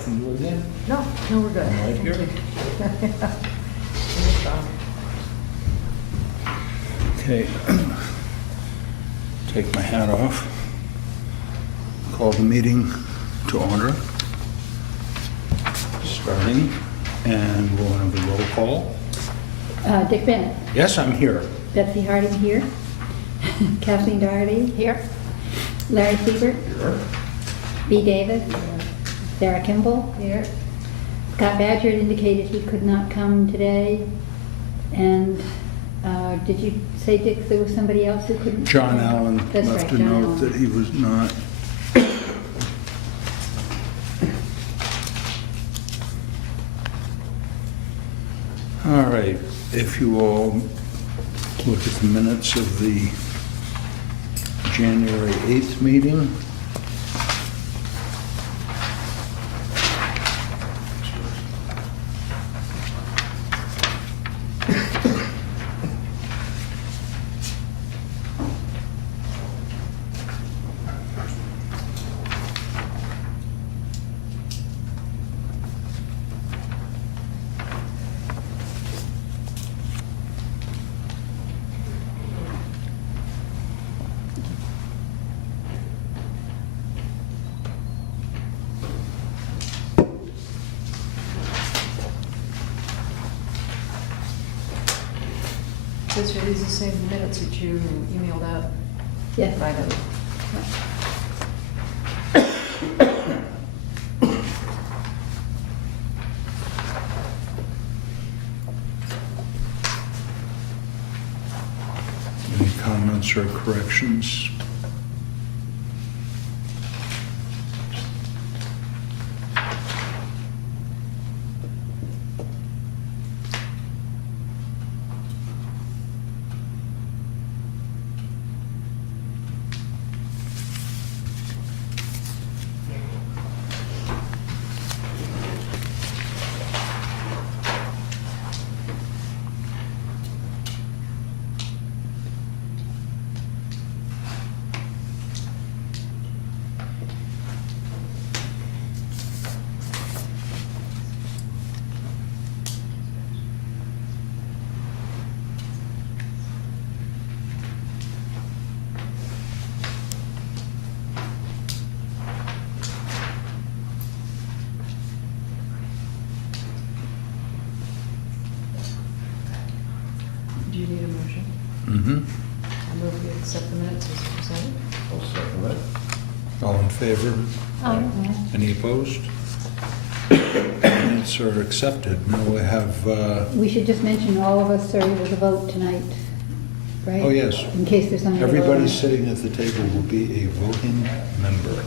Nothing to do again? No, no, we're good. Right here? Okay. Take my hat off. Call the meeting to order. Starting, and we'll have the roll call. Dick Bennett, Yes, I'm here. Betsy Harding here, Kathleen Doherty here, Larry Siebert, B. Davis, Sarah Kimball here. Scott Badger indicated he could not come today. And did you say, Dick, there was somebody else who couldn't? John Allen That's left right, a John note Allen. that he was not. All right, if you all look at the minutes of the January 8th meeting. These are the same minutes that you emailed out? Yes. By the Any comments or corrections? Do you need a motion? Mm-hmm. I move we accept the minutes as presented. I'll second that. All in favor? Any opposed? Minutes are accepted. Now we have, We should just mention all of us are able to vote tonight, right? oh yes, In case there's something. to vote everybody on. sitting at the table will be a voting member,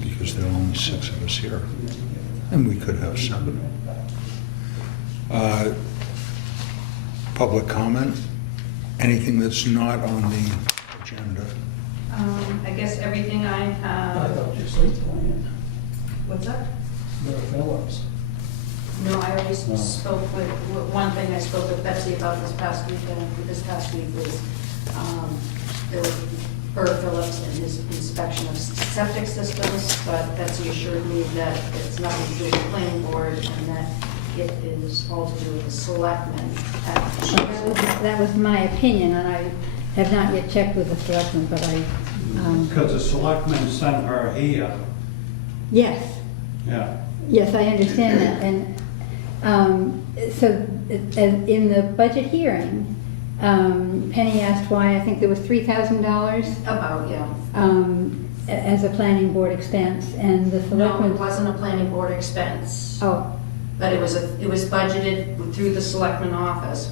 because there are only 6 of us here, and we could have 7. Public comment? Anything that's not on the agenda? I guess everything I have, what's that? Phillips. No, I already spoke with, one thing I spoke with Betsy about this past weekend, was, there was Bert Phillips and his inspection of septic systems, but Betsy assured me that it's nothing to do with the planning board and that it is all to do with the selectmen. That was my opinion, and I have not yet checked with the selectmen, but Because the selectmen sent her here, yes, yeah. yes, I understand that. And so in the budget hearing, Penny asked why I think there was $3,000 About, yeah. as a planning board expense, and the No, selectmen. it wasn't a planning board expense. Oh, But it was budgeted through the selectman office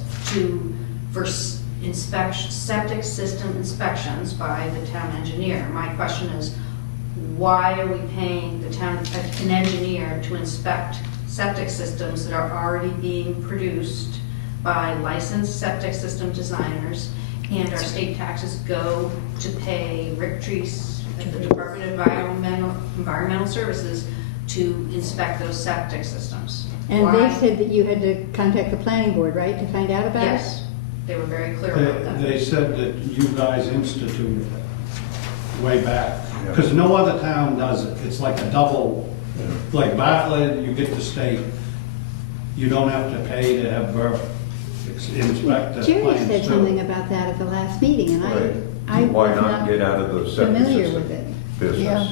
for septic system inspections by the town engineer. My question is, why are we paying an engineer to inspect septic systems that are already being produced by licensed septic system designers, and our state taxes go to pay Rick Treese at the Department of Environmental Services to inspect those septic systems? and Why? they said that you had to contact the planning board, right, to find out about it? Yes, they were very clear about that. They said that you guys instituted it way back. Because no other town does it. It's like a double Like Bartlett, you get the state, you don't have to pay to have Burr inspect the Jerry plans said too. something about that at the last meeting, and I Why was not get out of the septic familiar system with it. business? Yeah.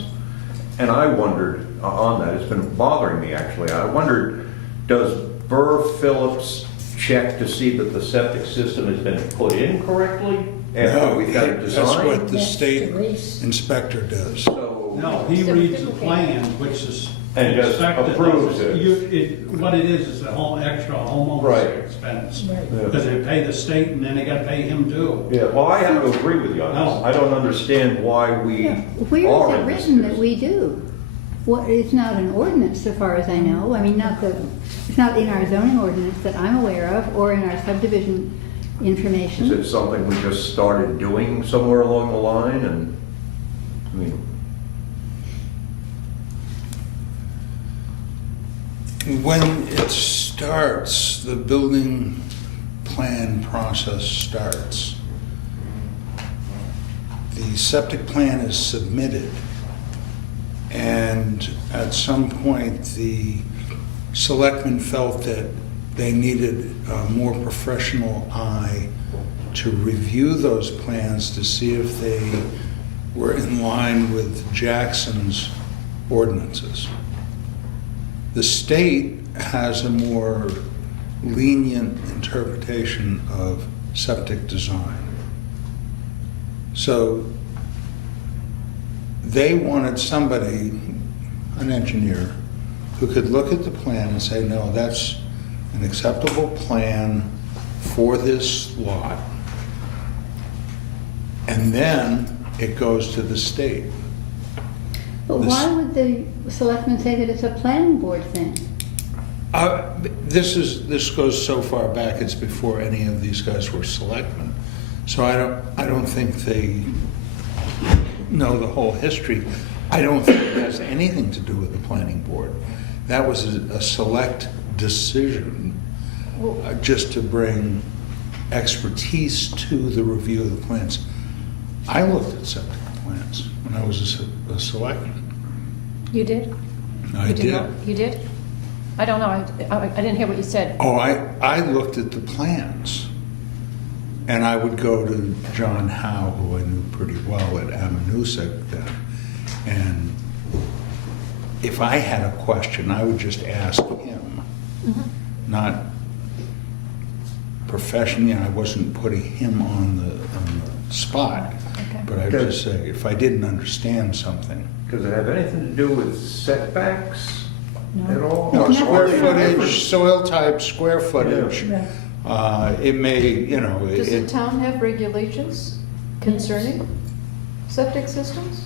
And I wondered on that, it's been bothering me actually, I wondered, does Burr Phillips check to see that the septic system has been put in correctly? After we've got it That's designed? what the Yes, state Terese. inspector does. So, No, he reads the plans, which is. And just inspector approves does it. What it is a whole extra Right. homeowner's expense. Right. Yeah. Because they pay the state and then they gotta pay him too. yeah, well, I have to agree with you on No. this. I don't understand why we Where are is it in this written that business. we do? What, it's not an ordinance so far as I know. I mean, it's not in our zoning ordinance that I'm aware of, or in our subdivision Is information. it something we just started doing somewhere along the line and, I mean, When it starts, the building plan process starts. The septic plan is submitted, and at some point, the selectmen felt that they needed a more professional eye to review those plans to see if they were in line with Jackson's ordinances. The state has a more lenient interpretation of septic design. So they wanted somebody, an engineer, who could look at the plan and say, no, that's an acceptable plan for this lot. And then it goes to the state. But This- why would the selectmen say that it's a planning board thing? This goes so far back, it's before any of these guys were selectmen. So I don't think they know the whole history. I don't think it has anything to do with the planning board. That was a select decision, just to bring expertise to the review of the plans. I looked at septic plans when I was a selectman. You did? I You did. not? You did? I don't know, I didn't hear what you said. Oh, I looked at the plans, and I would go to John Howe, who I knew pretty well at Amanuset then, and if I had a question, I would just ask him, not professionally, I wasn't putting him on the spot, Okay. but I'd just say, if I didn't understand something. does it have anything to do with setbacks No. at all? No, Or square Nothing. footage, soil type, square footage. Right. It may, you know, Does the it, town have regulations concerning septic systems?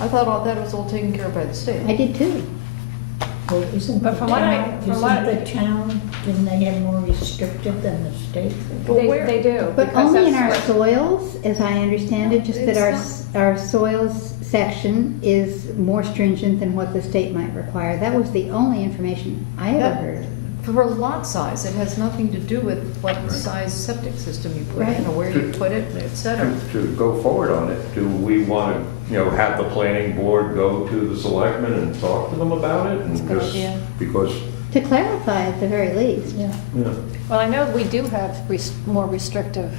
I thought all that was all taken care of by the state. I did too. Well, isn't the But from what I- town, from what- isn't the town, didn't they have more restrictive than the state? Well, where- They do. But because only in that's our what- soils, as I understand it, just that our soils section is more stringent than what the state might require. That was the only information I ever That- heard. For lot size, it has nothing to do with what size septic system you put in, Right. or where you put it, et cetera. To go forward on it, do we want to, have the planning board go to the selectmen and talk to them about it? And a good just idea. because, To clarify at the very least. Yeah. Well, I know we do have more restrictive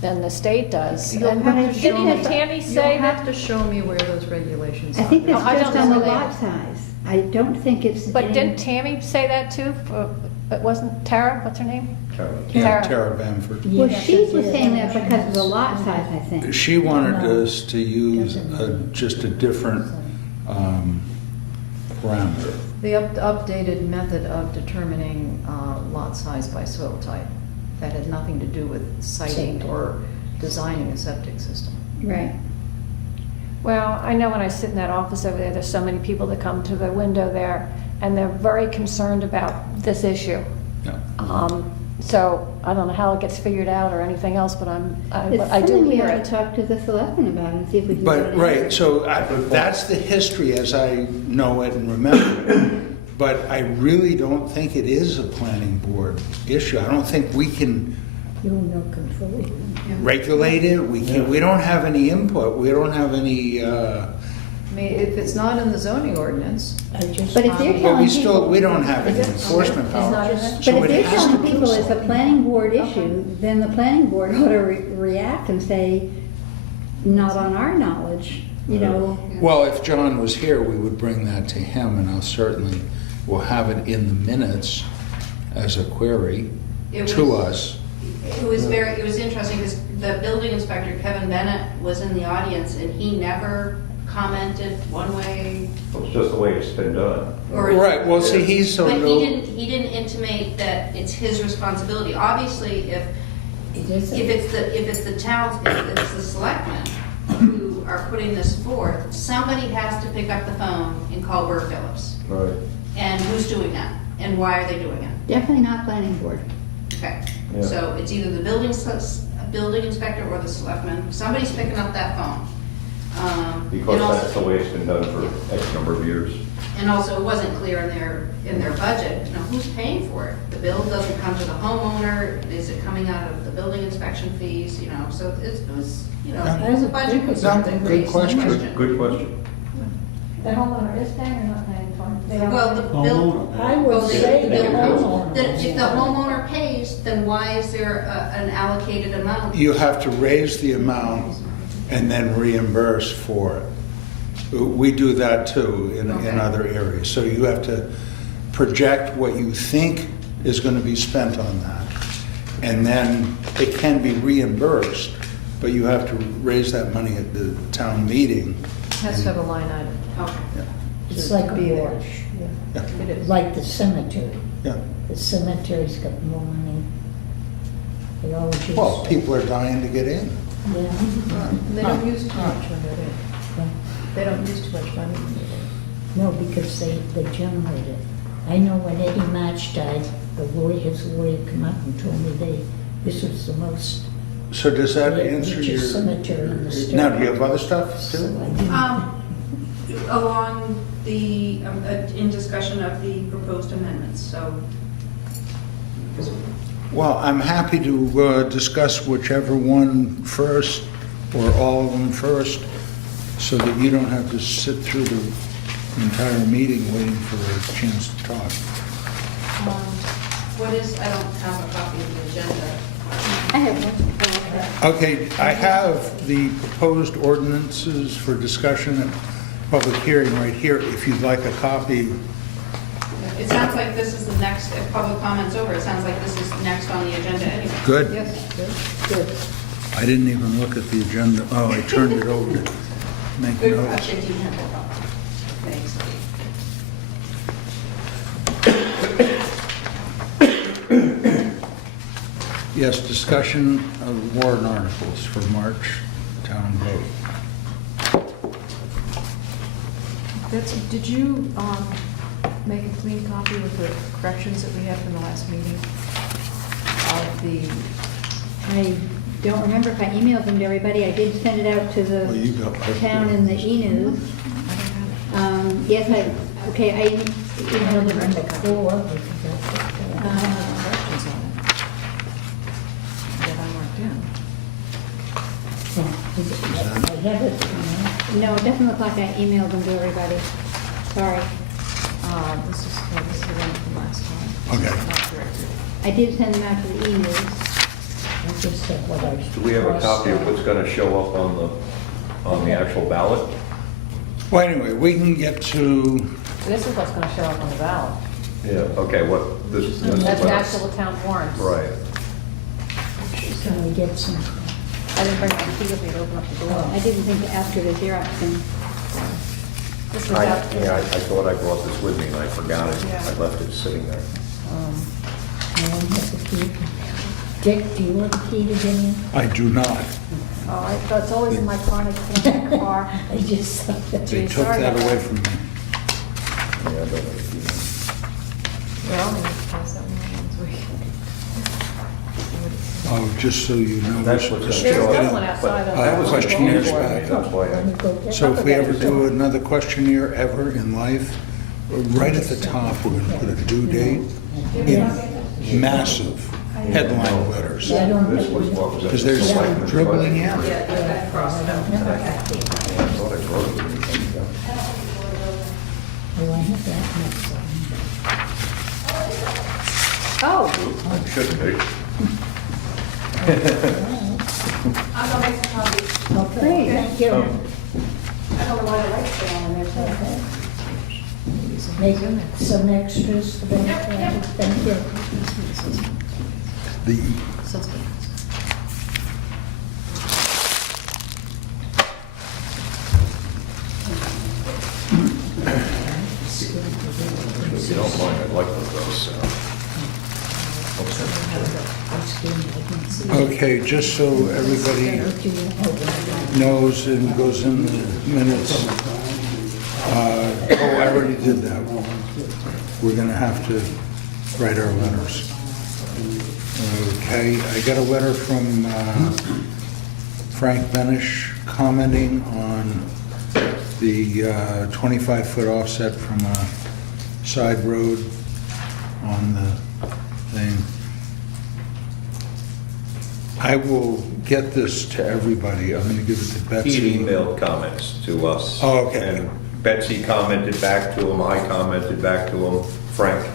than the state does. You'll And have to show didn't me, Tammy say you'll have that? to show me where those regulations are. I think No, that's I just don't on the know. lot size. I don't think it's. But any- didn't Tammy say that too? It wasn't Tara, what's her name? yeah, Tara. Tara Bamford. Well, Yeah, she was yeah, saying that yeah. because of the lot size, I think. She wanted No. us to use just a different parameter. The updated method of determining lot size by soil type, that had nothing to do with siting Septic. or designing a septic system. Right. Well, I know when I sit in that office over there, there's so many people that come to the window there, and they're very concerned about this issue. Yeah. So I don't know how it gets figured out or anything else, but It's I do something we hear ought it. to talk to the selectmen about and see if we can. get But, it right, out. so that's the history as I know it and remember it. But I really don't think it is a planning board issue. I don't think we can You have no control. regulate it. We don't have any input. We don't have any, I mean, if it's not in the zoning ordinance, I just. But if they're But telling we still, people, we don't have any Is it- enforcement It's power. not in it? but So if it they're has to telling be people the it's a select- planning board issue, then the planning board ought to react and say, not on our knowledge, you know. Well, if John was here, we would bring that to him, and I'll certainly, will have it in the minutes as a query It to was- us. It was interesting because the building inspector, Kevin Bennett, was in the audience and he never commented one way It's just the way it's been done. or. Right, well, see, he's so But new. he didn't intimate that it's his responsibility. Obviously, if It isn't. if it's the towns, if it's the selectmen who are putting this forth, somebody has to pick up the phone and call Burr Phillips. Right. And who's doing that? And why are they doing it? Definitely not planning board. Okay, Yeah. so it's either the building inspector or the selectman, somebody's picking up that phone. Because And also- that's the way it's been done for X number of years. And also, it wasn't clear in their budget, you know, who's paying for it? The bill doesn't come to the homeowner, is it coming out of the building inspection fees, you know, so it was, you know, Yeah. it was a budget concern. No, good Raised the question. Good question. The homeowner is paying or not paying for it? They don't- Well, the bill. Homeowner. I would say the homeowner. Then if the homeowner pays, then why is there an allocated amount? You have to raise the amount and then reimburse for it. We do that too in Okay. other areas. So you have to project what you think is going to be spent on that. And then it can be reimbursed, but you have to raise that money at the town meeting. has to have a line item. Okay. Yeah, It's like a Be there. wash, yeah, It is. like the cemetery. yeah. The cemetery's got more money. They always use. Well, people are dying to get in. Yeah. And they don't use too much when they're there. They don't use too much money when they're No, because they generate it. I know when Eddie Match died, his lawyer come up and told me this was the most. So does that Yeah, answer which your? is cemetery in the state. Now, do you have other stuff So too? I didn't. Along the, in discussion of the proposed amendments, so. Well, I'm happy to discuss whichever one first, or all of them first, so that you don't have to sit through the entire meeting waiting for a chance to talk. What is, I don't have a copy of the agenda. I have one. Okay, I have the proposed ordinances for discussion at public hearing right here, if you'd like a copy. It sounds like this is the next, if public comment's over, it sounds like this is next on the agenda anyway. Good. Yes, good. I didn't even look at the agenda. Oh, I turned it over to make Good, notes. 1500 copy. Thanks. Yes, discussion of warrant articles for March town vote. That's, did you make a clean copy of the corrections that we had from the last meeting? Of the, I don't remember if I emailed them to everybody. I did send it out to Well, you the got- town and the e-news. I don't have Yes, I emailed them. Before, because that's it. what, I don't have corrections on it. That I marked in. I have it, No, it doesn't look like I emailed them to everybody. Sorry. This is the one from last time. Okay. Not corrected. I did send them out to the e-news. I just said what I. Do we have a copy of what's gonna show up on the actual ballot? Well, anyway, we can get to, This is what's gonna show up on the ballot. Yeah. Okay, what, this is That's what- the actual town warrants. Right. Can we get some? I didn't bring my key with me to open up the door. I didn't think to ask her to Xerox them. This is I out. thought I brought this with me and I forgot it. Yeah. I left it sitting there. I don't have the key. Dick, do you want the key to get in? I do not. Oh, it's always in my chronic in my car. I just thought that. They Gee, took sorry that about away that. from me. Yeah, I don't know if you- Well, I'm gonna pass that one once we. Oh, just so you know. That's what's gonna There's show another up. one outside of. I have the questionnaires board. back. That's why Let me I, go get So if we ever it. do another questionnaire ever in life, right at the top, we're gonna put a due date in massive headline letters. I don't this think was we- what was. Because there's like dribbling in. Yeah, I crossed it out. I thought I wrote it. do I have that next one? Oh, It should be. I'm gonna make some copies. Okay, thank you. I don't know why the lights are on there, so. Make some extras for them. Thank you. The, If you don't mind, I'd like one of those. okay, just so everybody knows and goes in the minutes. Oh, I already did that. We're gonna have to write our letters. Okay, I got a letter from Frank Benish commenting on the 25-foot offset from a side road on the thing. I will get this to everybody. I'm gonna give it to Betsy. He emailed comments to us. Oh, okay. And Betsy commented back to him, I commented back to him, Frank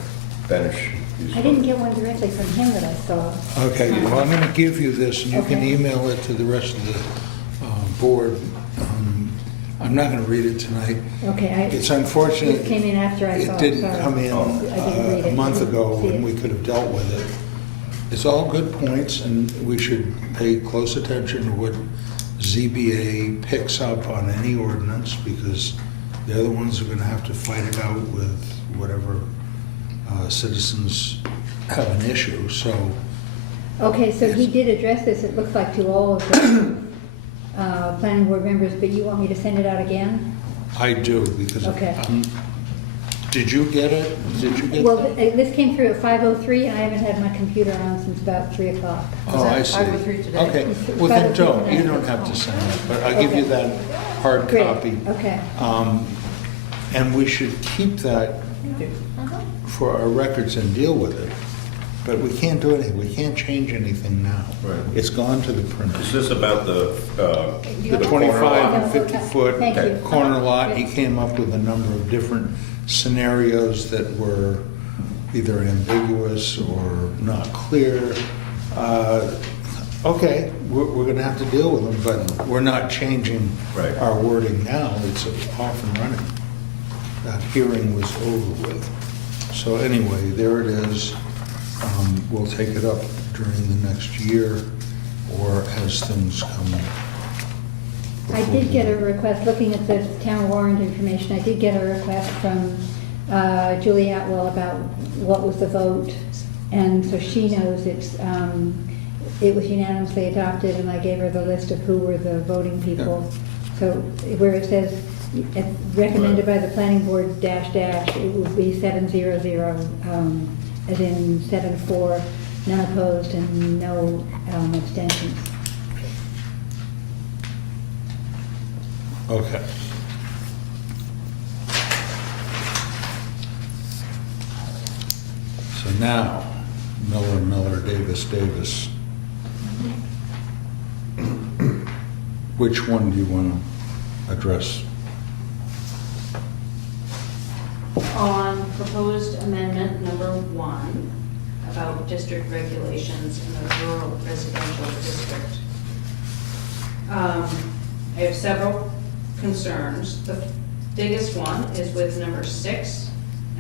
Benish. I didn't get one directly from him that I saw. Okay, well, I'm gonna give you this, and you can Okay. email it to the rest of the board. I'm not gonna read it tonight. Okay, It's unfortunate. It came in after I saw it, It didn't sorry. come in I didn't read a it. month ago, See and it. we could have dealt with it. It's all good points, and we should pay close attention to what ZBA picks up on any ordinance, because they're the ones who are gonna have to fight it out with whatever citizens have an issue, so. Okay, so he Yes. did address this, it looks like, to all of the planning board members, but you want me to send it out again? I do, because, Okay. did you get it? Did you get Well, that? this came through at 5:03, and I haven't had my computer on since about 3 o'clock. Oh, I see. 5:03 today. Okay, It's well then 5:03 don't, you tonight. don't have to send it, but I'll give you Okay. that hard Great, copy. okay. And we should keep that for our records and deal with it. But we can't do anything, we can't change anything now. Right. It's gone to the Is printer. this about the The corner 25 lot? and 50-foot Thank you. corner lot, he came up with a number of different scenarios that were either ambiguous or not clear. Okay, we're gonna have to deal with them, but we're not changing Right. our wording now, it's off and running. That hearing was over with. So anyway, there it is. We'll take it up during the next year or as things come. I did get a request, looking at the town warrant information, I did get a request from Julie Atwell about what was the vote, and so she knows it was unanimously adopted, and I gave her the list of who were the voting people. So where it says recommended by the planning board dash dash, it would be 700, as in 7-4, none opposed and no abstentions. Okay. So now, Miller, Davis. Which one do you want to address? On proposed amendment number 1, about district regulations in the rural residential district. I have several concerns. The biggest one is with number 6,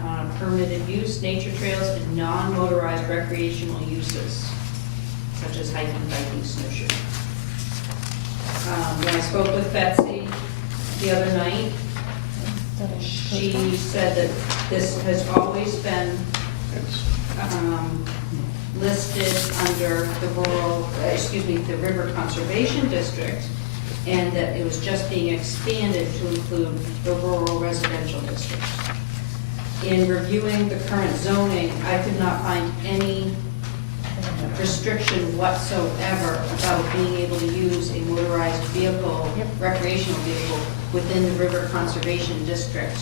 on permitted use, nature trails, and non-motorized recreational uses, such as hiking, biking, snowshoeing. When I spoke with Betsy the other night, she said that this has always been listed under the River Conservation District, and that it was just being expanded to include the rural residential district. In reviewing the current zoning, I could not find any restriction whatsoever about being able to use a motorized vehicle, recreational vehicle, within the River Conservation District.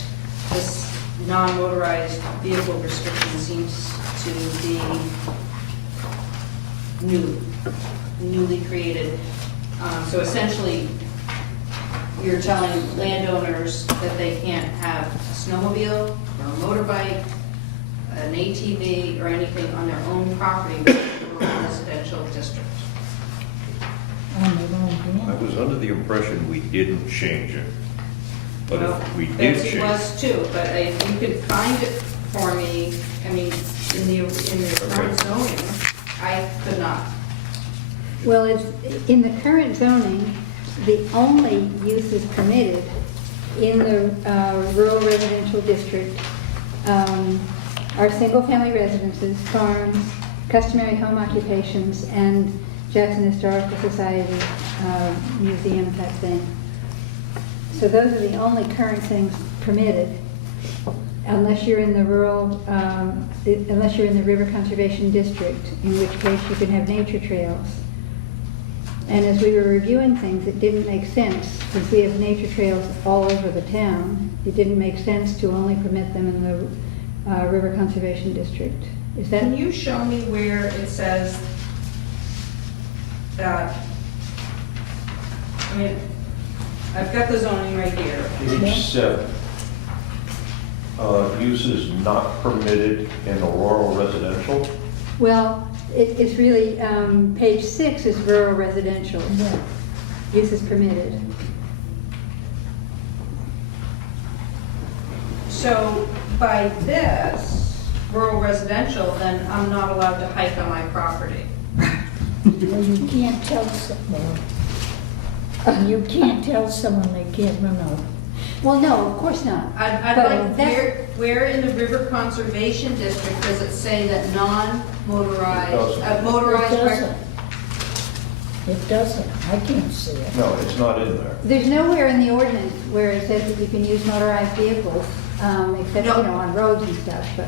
This non-motorized vehicle restriction seems to be newly created. So essentially, you're telling landowners that they can't have snowmobile or a motorbike, an ATV or anything on their own property within the rural residential district. On their own I land. was under the impression we didn't change it. But Well, if we did Betsy change it, was too, but if you could find it for me, I mean, in the current zoning, I could not. Well, it's, in the current zoning, the only uses permitted in the rural residential district are single-family residences, farms, customary home occupations, and Jackson Historical Society museum type thing. So those are the only current things permitted, unless you're in the rural, unless you're in the River Conservation District, in which case you can have nature trails. And as we were reviewing things, it didn't make sense, since we have nature trails all over the town, it didn't make sense to only permit them in the River Conservation District. Is that? Can you show me where it says that, I mean, I've got the zoning right here. page 7, uses not permitted in the rural residential. Well, it's really, page 6 is rural residential. Yeah. Uses permitted. So by this, rural residential, then I'm not allowed to hike on my property. Well, you can't tell you can't tell someone they can't run out. Well, no, of course not. I'd But like, that's- where in the River Conservation District does it say that non-motorized, It motorized? It doesn't. It doesn't. I can't see it. No, it's not in there. There's nowhere in the ordinance where it says that you can use motorized vehicles, except, No. on roads and stuff, but.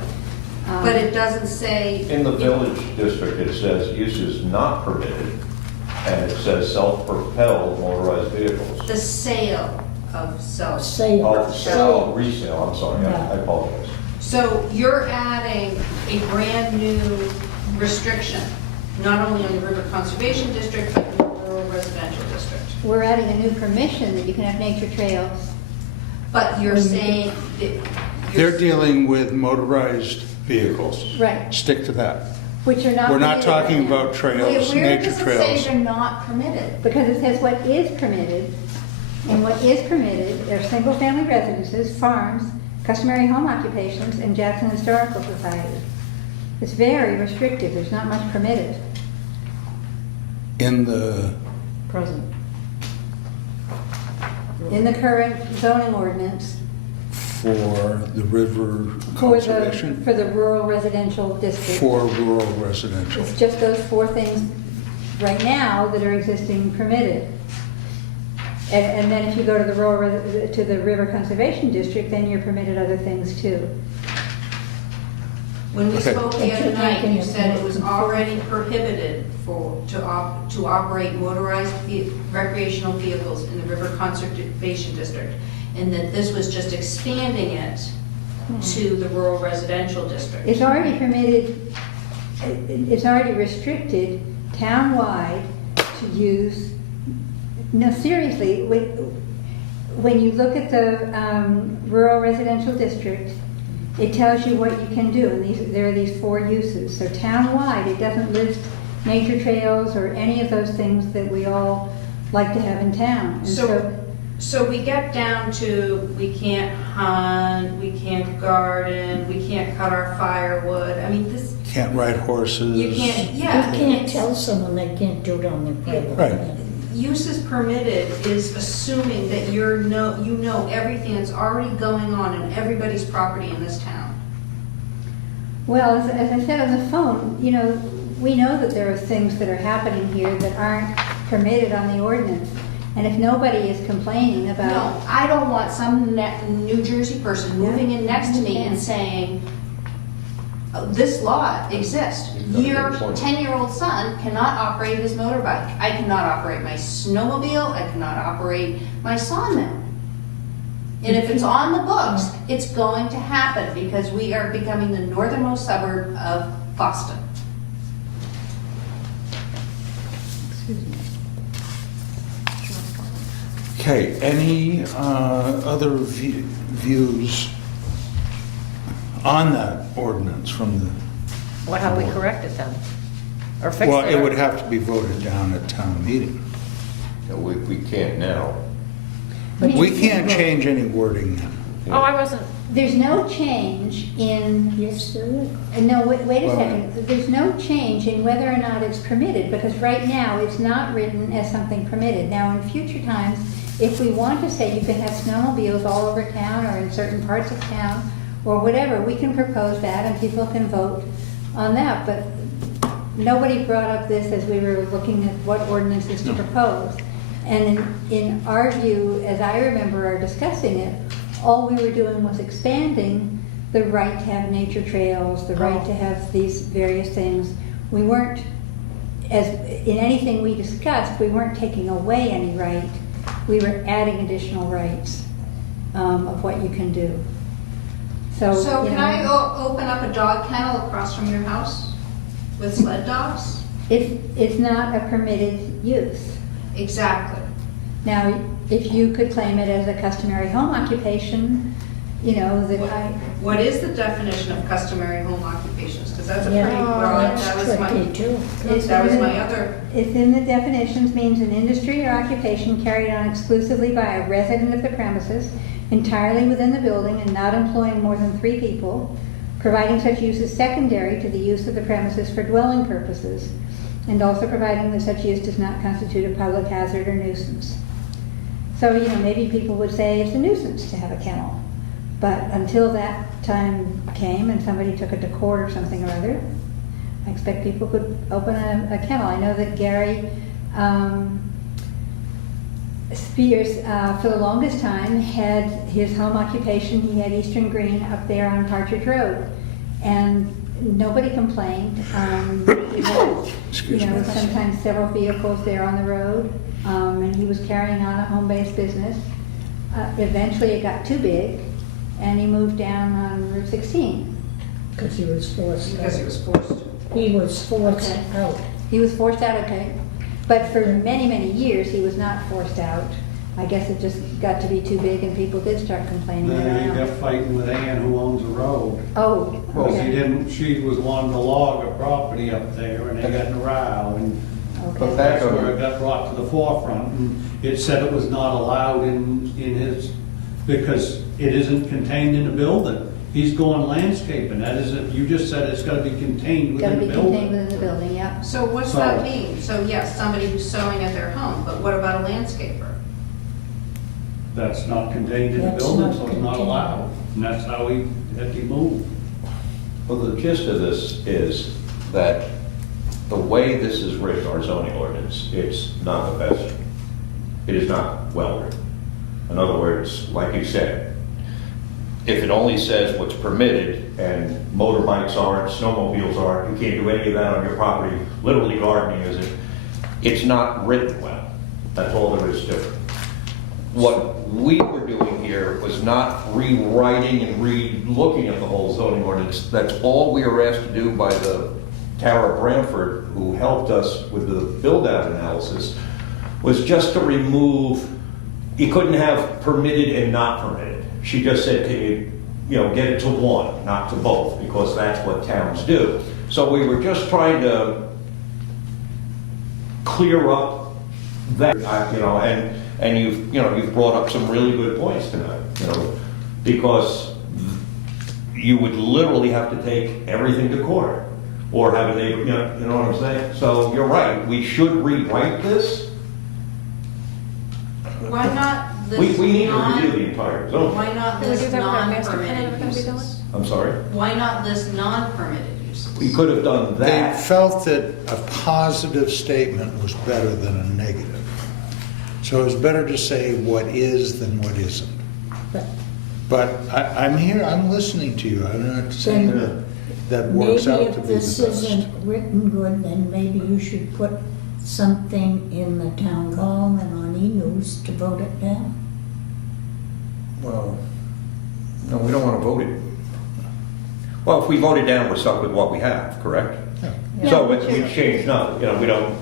But it doesn't say. In the village district, it says uses not permitted, and it says self-propelled motorized vehicles. The sale of self. Say Oh, it. sell, resale, I'm sorry, Yeah. I apologize. So you're adding a brand-new restriction, not only on the River Conservation District, but in the rural residential district. We're adding a new permission that you can have nature trails. But you're saying that. They're dealing with motorized vehicles. Right. Stick to that. Which are not. We're not permitted right talking now. about trails, nature Where trails. does it say they're not permitted? Because it says what is permitted, and what is permitted are single-family residences, farms, customary home occupations, and Jackson Historical Society. It's very restrictive, there's not much permitted. In the, Present. In the current zoning ordinance, for the river for conservation, the rural residential district. for rural residential. It's just those 4 things right now that are existing permitted. And then if you go to the to the River Conservation District, then you're permitted other things too. When we Okay. spoke the But other you're night, making you it said it more was already prohibited to operate motorized recreational vehicles in the River Conservation District, and that this was just expanding it to the rural residential district. It's already permitted, it's already restricted townwide to use, no, seriously, when you look at the rural residential district, it tells you what you can do, and there are these 4 uses. So townwide, it doesn't list nature trails or any of those things that we all like to have in town. And So we get down to, we can't hunt, we can't garden, we can't cut our firewood, I mean, this, Can't ride horses. you can't, You yeah. can't it's- tell someone they can't do it on their private Right. land. Uses permitted is assuming that you know everything that's already going on in everybody's property in this town. Well, as I said on the phone, we know that there are things that are happening here that aren't permitted on the ordinance. And if nobody is complaining about. No, I don't want some New Jersey person moving in next to me and saying, "Oh, this lot exists. You've got a Your good point. 10-year-old son cannot operate his motorbike. I cannot operate my snowmobile, I cannot operate my sawmill." And if it's on the books, it's going to happen because we are becoming the northernmost suburb of Boston. Okay, any other views on that ordinance from the, Well, how do we correct it then? Or fix it? well, it would have to be voted down at town meeting. You know, we can't now. But We you can't vote. change any wording now. Oh, I wasn't, There's no change in, Yes, there is. no, wait a Well- second. There's no change in whether or not it's permitted, because right now, it's not written as something permitted. Now, in future times, if we want to say you can have snowmobiles all over town or in certain parts of town, or whatever, we can propose that and people can vote on that. But nobody brought up this as we were looking at what ordinances to No. propose. And in our view, as I remember our discussing it, all we were doing was expanding the right to have nature trails, the right to have these various things. We weren't, as in anything we discussed, we weren't taking away any right. We were adding additional rights of what you can do. So, So you can know, I open up a dog kennel across from your house with sled dogs? it's not a permitted use. Exactly. Now, if you could claim it as a customary home occupation, you know, that What is the definition of customary home occupations? Because that's a Yeah, pretty broad, that's that was my, tricky too. that was my other, It's in the definitions, means an industry or occupation carried on exclusively by a resident of the premises, entirely within the building and not employing more than 3 people, providing such use is secondary to the use of the premises for dwelling purposes, and also providing that such use does not constitute a public hazard or nuisance. So, you know, maybe people would say it's a nuisance to have a kennel, but until that time came and somebody took it to court or something or other, I expect people could open a kennel. I know that Gary Spears, for the longest time, had his home occupation, he had Eastern Green up there on Partridge Road, and nobody complained. He had, Excuse you know, me. sometimes several vehicles there on the road, and he was carrying on a home-based business. Eventually, it got too big, and he moved down on Route 16. Because he was forced because it out. was forced. He was forced Okay. out. He was forced out, okay. But for many, many years, he was not forced out. I guess it just got to be too big and people did start complaining Then he around. got fighting with Ann, who owns the road. Oh, Because he okay, didn't, she was wanting to log a property up there, and they got in a row, and But okay. that- that's where it got brought to the forefront. And it said it was not allowed in his, because it isn't contained in the building. He's going landscaping, that isn't, you just said it's gotta be contained Gotta within be the contained building. within the building, yeah. So what's So- that mean? So yes, somebody who's sewing at their home, but what about a landscaper? That's not contained in the That's building, not so it's not contained. allowed. And that's how he had to move. Well, the gist of this is that the way this is written, our zoning ordinance, it's not the best. It is not well written. In other words, like you said, if it only says what's permitted and motorbikes aren't, snowmobiles aren't, you can't do any of that on your property, literally gardening isn't, it's not written well. That's all there is to it. What we were doing here was not rewriting and re-looking at the whole zoning ordinance. That's all we were asked to do by the Tara Bramford, who helped us with the build-out analysis, was just to remove, you couldn't have permitted and not permitted. She just said, can you get it to one, not to both, because that's what towns do. So we were just trying to clear up that, and you've brought up some really good points tonight, because you would literally have to take everything to court, or have a neighbor, you know what I'm saying? So you're right, we should rewrite this. Why not We list need to non, review the entire zone. why not Can we do list that with our master plan non-permitted we're gonna be doing? uses? I'm sorry? Why not list non-permitted uses? We could have done They that. felt that a positive statement was better than a negative. So it's better to say what is than what isn't. But But I'm here, I'm listening to you. I'm not saying Then that works maybe out to if be the this best. isn't written good, then maybe you should put something in the town hall and on e-news to vote it down. Well, no, we don't want to vote it. Well, if we vote it down, we're stuck with what we have, correct? So we change nothing, we don't,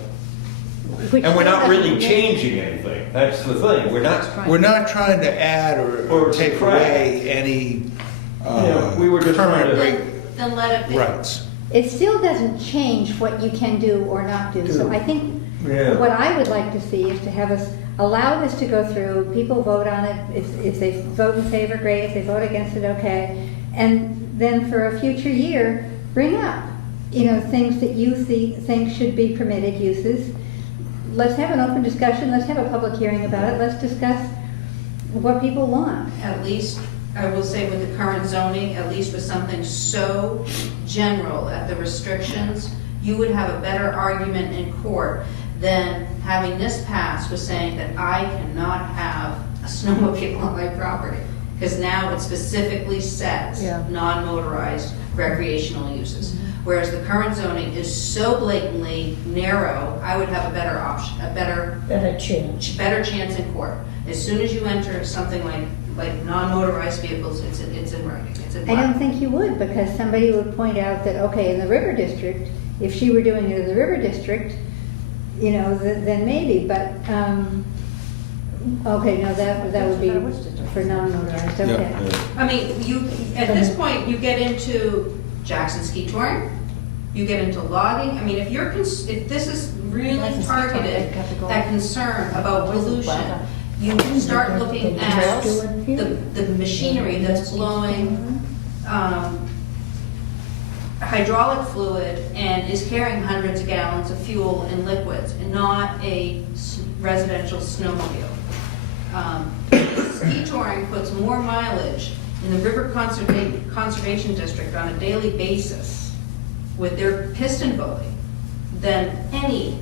and we're not really changing anything. That's the thing, we're not, We're not trying to add or Or take subtract. away any Yeah, we were just trying current to- reg- Then let it be. rights. It still doesn't change what you can do or not do. So I think Yeah. what I would like to see is to have us allow this to go through, people vote on it. If they vote in favor, great. If they vote against it, okay. And then for a future year, bring up, things that you think should be permitted uses. Let's have an open discussion. Let's have a public hearing about it. Let's discuss what people want. At least, I will say with the current zoning, at least with something so general at the restrictions, you would have a better argument in court than having this pass with saying that I cannot have a snowmobile on my property. Because now it specifically says Yeah. non-motorized recreational uses. Whereas the current zoning is so blatantly narrow, I would have a better option, a better chance in court. As soon as you enter something like non-motorized vehicles, it's in writing, it's in I black. don't think you would, because somebody would point out that, okay, in the river district, if she were doing it in the river district, then maybe, but, okay, no, that would be for non-motorized, okay. I mean, at this point, you get into Jackson ski touring, you get into logging. I mean, if this is really Jackson ski touring, targeted, they've got to go- that concern about pollution, you start looking at the machinery that's blowing hydraulic fluid and is carrying hundreds of gallons of fuel and liquids, and not a residential snowmobile. Ski touring puts more mileage in the River Conservation District on a daily basis with their piston boating than any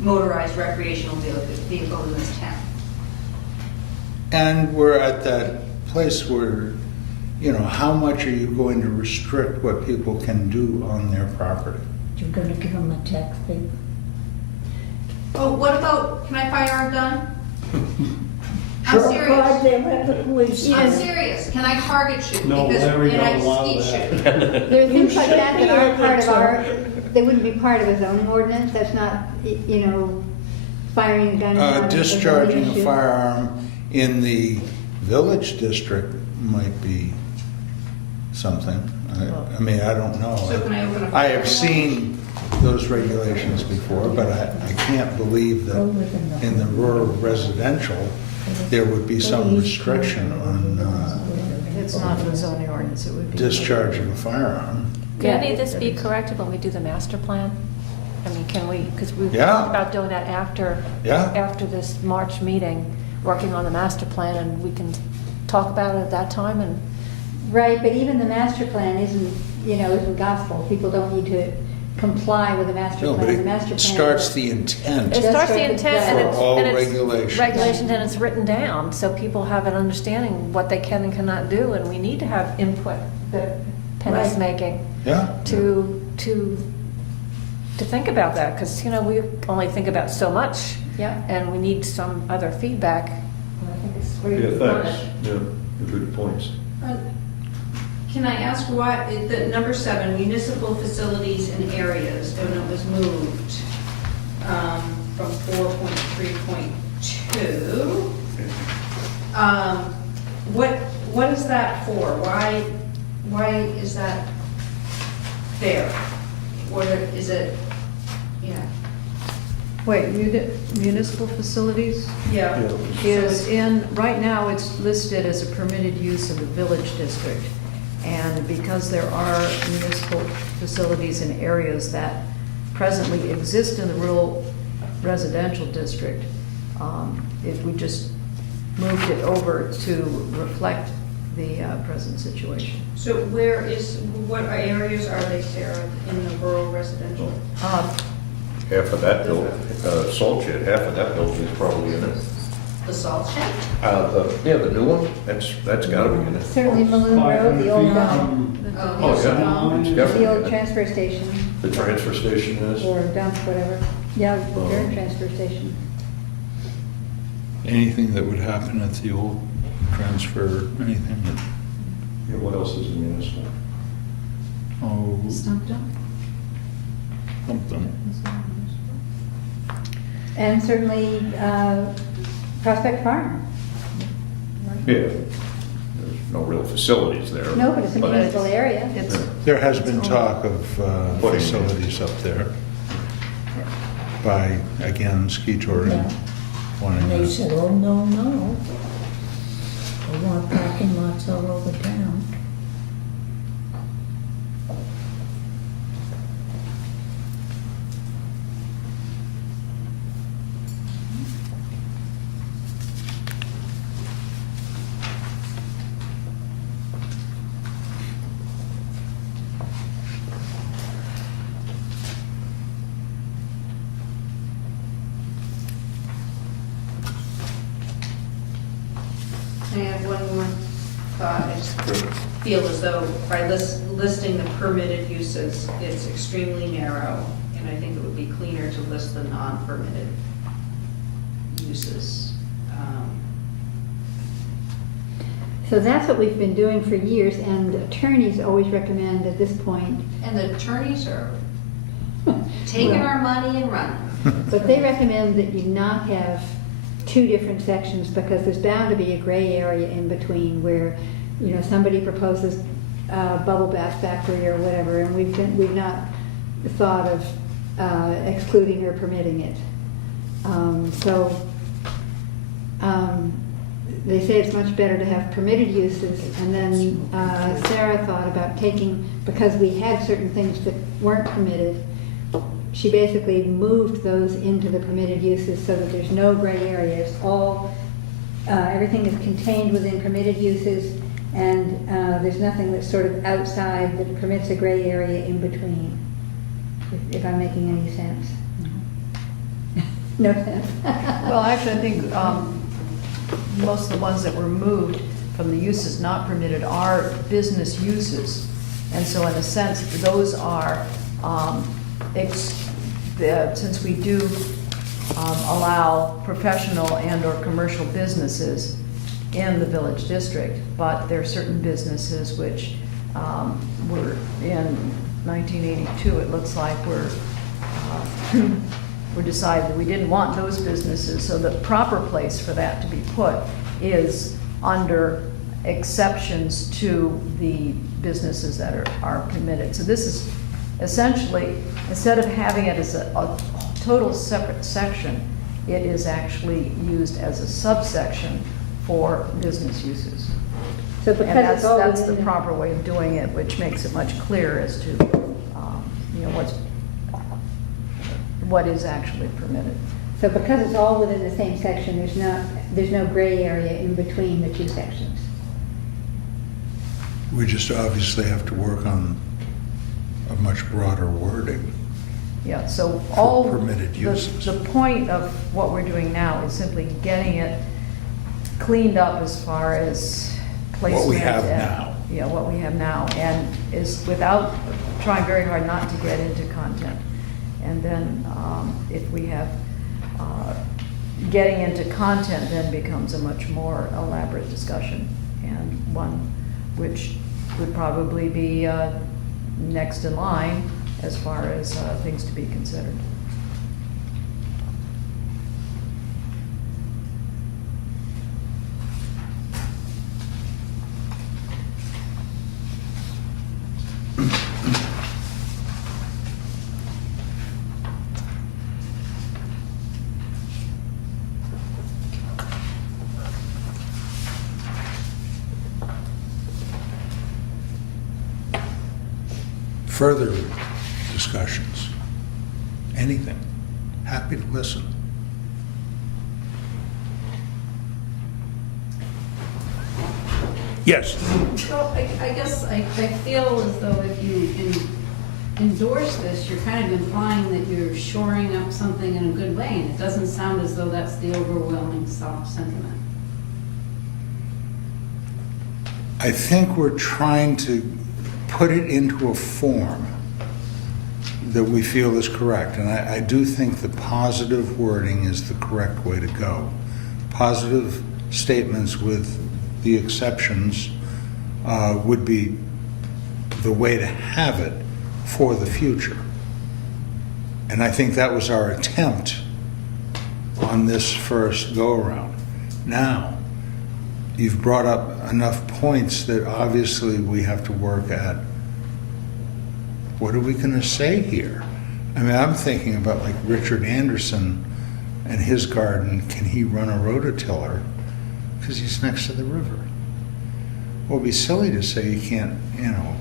motorized recreational vehicle in this town. And we're at that place where, how much are you going to restrict what people can do on their property? You're gonna give them a tax paper. Oh, what about, can I fire a gun? I'm God, serious. they have the police. I'm serious. Can I target shoot? No, Because Larry and I don't allow skeet that. shoot. There are things like that that aren't part of should they wouldn't be part of a zoning ordinance. That's not, firing a gun. is not a zoning Discharging a issue. firearm in the village district might be something. I mean, I don't know. So can I open a- I have seen those regulations before, but I can't believe that in the rural residential, there would be some restriction on It's not in the zoning ordinance, it would be. discharging a firearm. Can any of Yeah. this be corrected when we do the master plan? I mean, can we, because we've Yeah. talked about doing that after Yeah. this March meeting, working on the master plan, and we can talk about it at that time, and Right, but even the master plan isn't gospel. People don't need to comply with the master No, plan. but The master plan it starts the intent. it That's starts the right, intent, and exactly. it's, For all and it's regulations. regulations, and it's written down, so people have an understanding what they can and cannot do, and we need to have input that Penny's Right. making Yeah. to think about that, because, we only think about so much, Yeah. and we need some other feedback. And I think it's great. Yeah, thanks. Yeah, good points. Can I ask why, the number 7, municipal facilities and areas, and it was moved from 4.3.2. What is that for? Why is that there? Or is it, Wait, municipal facilities yeah. is right now it's listed as a permitted use of the village district. And because there are municipal facilities in areas that presently exist in the rural residential district, if we just moved it over to reflect the present situation. So what areas are they, Sarah, in the rural residential? Half of that building, salt shed, half of that building is probably in it. The salt shed? The new one, that's gotta be in it. Certainly Maloon Road, the old dump, Oh, yeah, it's the definitely old in it. transfer station, The transfer station is. or dump, whatever. Yeah, the current transfer station. Anything that would happen at the old transfer, anything that, Yeah, what else is in municipal? something. And certainly Prospect Farm. Yeah. no real facilities there. No, but it's a municipal area. It's, There has been talk of Putting- facilities up there by, again, ski touring. Yeah. wanting And they to- said, oh, no, no. They want parking lots all over town. I have one more thought. I just feel as though by listing the permitted uses, it's extremely narrow, and I think it would be cleaner to list the non-permitted uses. So that's what we've been doing for years, and attorneys always recommend at this point, And the attorneys are taking our money and running. but they recommend that you not have two different sections, because there's bound to be a gray area in between where, you know, somebody proposes a bubble bath factory or whatever, and we've not thought of excluding or permitting it. They say it's much better to have permitted uses, and then Sarah thought about taking, because we had certain things that weren't permitted, she basically moved those into the permitted uses so that there's no gray areas. Everything is contained within permitted uses, and there's nothing that's sort of outside that permits a gray area in between, if I'm making any sense. No sense. well, actually, I think most of the ones that were moved from the uses not permitted are business uses. And so in a sense, those are, since we do allow professional and/or commercial businesses in the village district, but there are certain businesses which were in 1982, it looks like, were decided that we didn't want those businesses, so the proper place for that to be put is under exceptions to the businesses that are permitted. So this is essentially, instead of having it as a total separate section, it is actually used as a subsection for business uses. So And because it's all that's the within proper way of doing it, which makes it much clearer as to, you know, what is actually permitted. So because it's all within the same section, there's no gray area in between the two sections. We just obviously have to work on a much broader wording. Yeah, so For all. permitted uses. The point of what we're doing now is simply getting it cleaned up as far as placement. What we have and- now. Yeah, what we have now, and is without trying very hard not to get into content. And then if we have, getting into content then becomes a much more elaborate discussion, and one which would probably be next in line as far as things to be considered. Further discussions, anything, happy to listen. Yes, Well, I guess I feel as though if you endorse this, you're kind of implying that you're shoring up something in a good way, and it doesn't sound as though that's the overwhelming sentiment. I think we're trying to put it into a form that we feel is correct, and I do think the positive wording is the correct way to go. Positive statements with the exceptions would be the way to have it for the future. And I think that was our attempt on this first go-around. Now, you've brought up enough points that obviously we have to work at, what are we gonna say here? I mean, I'm thinking about like Richard Anderson and his garden, can he run a rototiller? Because he's next to the river. Well, it'd be silly to say you can't,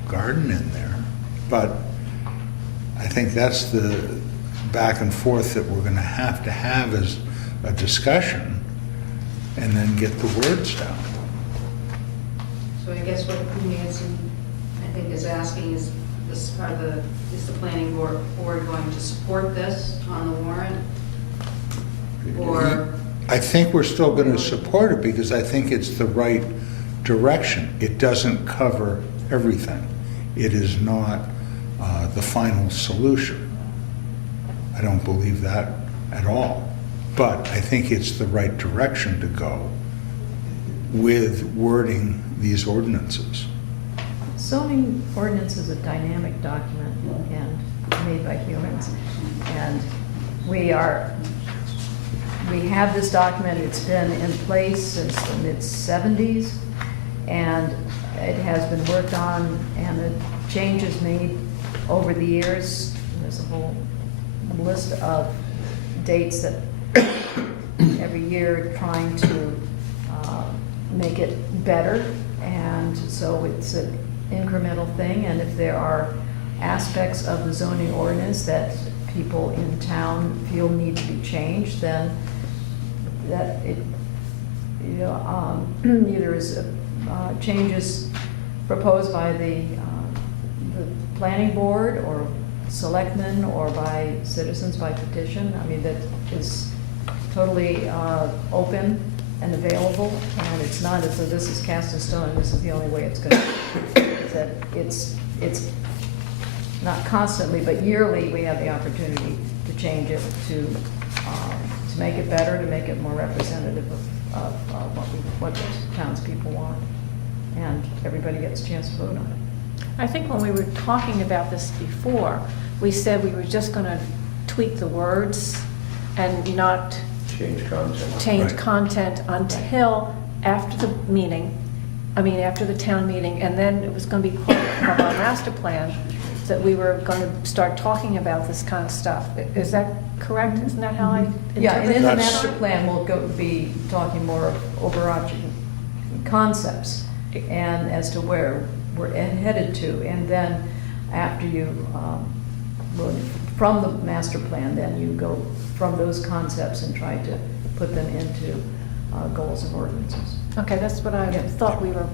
garden in there. But I think that's the back and forth that we're gonna have as a discussion, and then get the words down. So I guess what Nancy, I think, is asking is, is the planning board going to support this on the warrant? Or, I think we're still gonna support it because I think it's the right direction. It doesn't cover everything. It is not the final solution. I don't believe that at all. But I think it's the right direction to go with wording these ordinances. Zoning ordinance is a dynamic document and made by humans. And we have this document, it's been in place since the mid-70s, and it has been worked on, and the changes made over the years. There's a whole list of dates that every year trying to make it better, and so it's an incremental thing, and if there are aspects of the zoning ordinance that people in town feel need to be changed, then that it, either is changes proposed by the planning board or selectmen or by citizens by petition. I mean, that is totally open and available, and it's not as though this is cast in stone and this is the only way it's going to be. That it's not constantly, but yearly, we have the opportunity to change it, to make it better, to make it more representative of what townspeople want, and everybody gets a chance to vote on it. I think when we were talking about this before, we said we were just going to tweak the words and not Change content. change Right. content until after the meeting, after the town meeting, and then it was going to be part of our master plan that we were going to start talking about this kind of stuff. Is that correct? Isn't that how I interpret Yeah, and in the That's- master plan, we'll be talking more of overarching concepts and as to where we're headed to. And then after you, from the master plan, then you go from those concepts and try to put them into goals and ordinances. Okay, that's what I Yeah. thought we were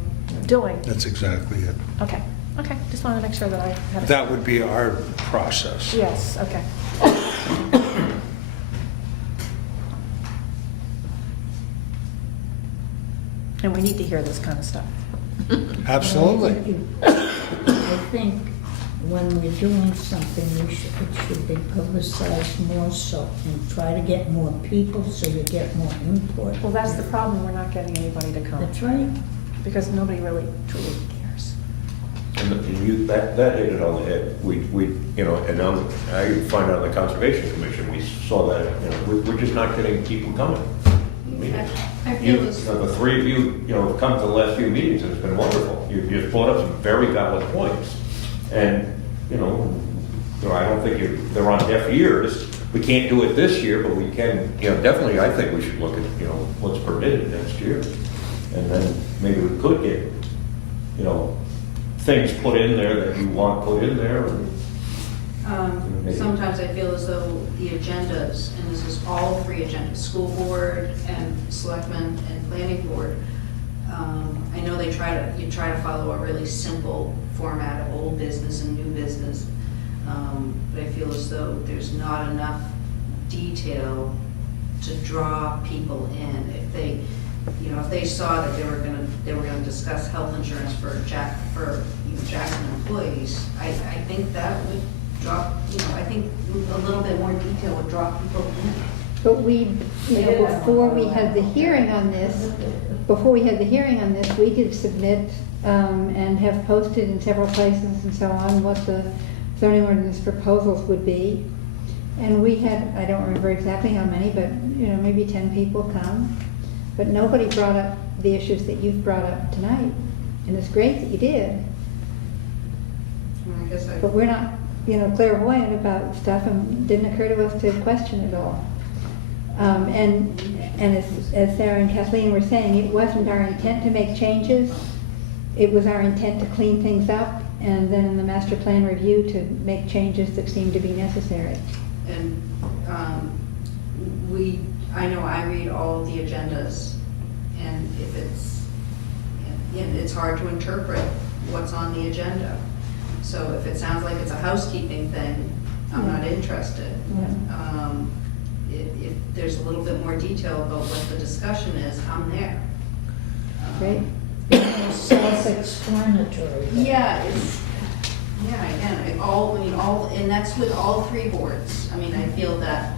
doing. That's exactly it. Okay, just wanted to make sure that I had. That would be our process. Yes, okay. And we need to hear this kind of stuff. Absolutely. I think when we're doing something, it should be publicized more so, and try to get more people so you get more input. Well, that's the problem, we're not getting anybody to come. That's right. Because nobody really truly cares. And that hit it on the head. And now I find out on the Conservation Commission, we saw that, we're just not getting people coming. I feel this. The three of you, have come to the last few meetings, and it's been wonderful. You've brought up some very valid points. And, I don't think they're on deaf ears. We can't do it this year, but we can, definitely, I think we should look at, what's permitted next year. And then maybe we could get, things put in there that you want put in there. sometimes I feel as though the agendas, and this is all three agendas, school board and selectmen and planning board, I know you try to follow a really simple format of old business and new business, but I feel as though there's not enough detail to draw people in. If they saw that they were gonna discuss health insurance for Jackson employees, I think that would drop, I think a little bit more detail would draw people in. But before we had the hearing on this, we did submit and have posted in several places and so on what the zoning ordinance proposals would be. And we had, I don't remember exactly how many, but maybe 10 people come. but nobody brought up the issues that you've brought up tonight. And it's great that you did, I guess I, but we're not, clairvoyant about stuff, and it didn't occur to us to question it all. And as Sarah and Kathleen were saying, it wasn't our intent to make changes. It was our intent to clean things up, and then in the master plan review to make changes that seemed to be necessary. and I know I read all of the agendas, and if it's hard to interpret what's on the agenda. So if it sounds like it's a housekeeping thing, I'm not interested. If there's a little bit more detail about what the discussion is, I'm there. Great. It's self-explanatory. Yeah, again, and that's with all three boards. I mean, I feel that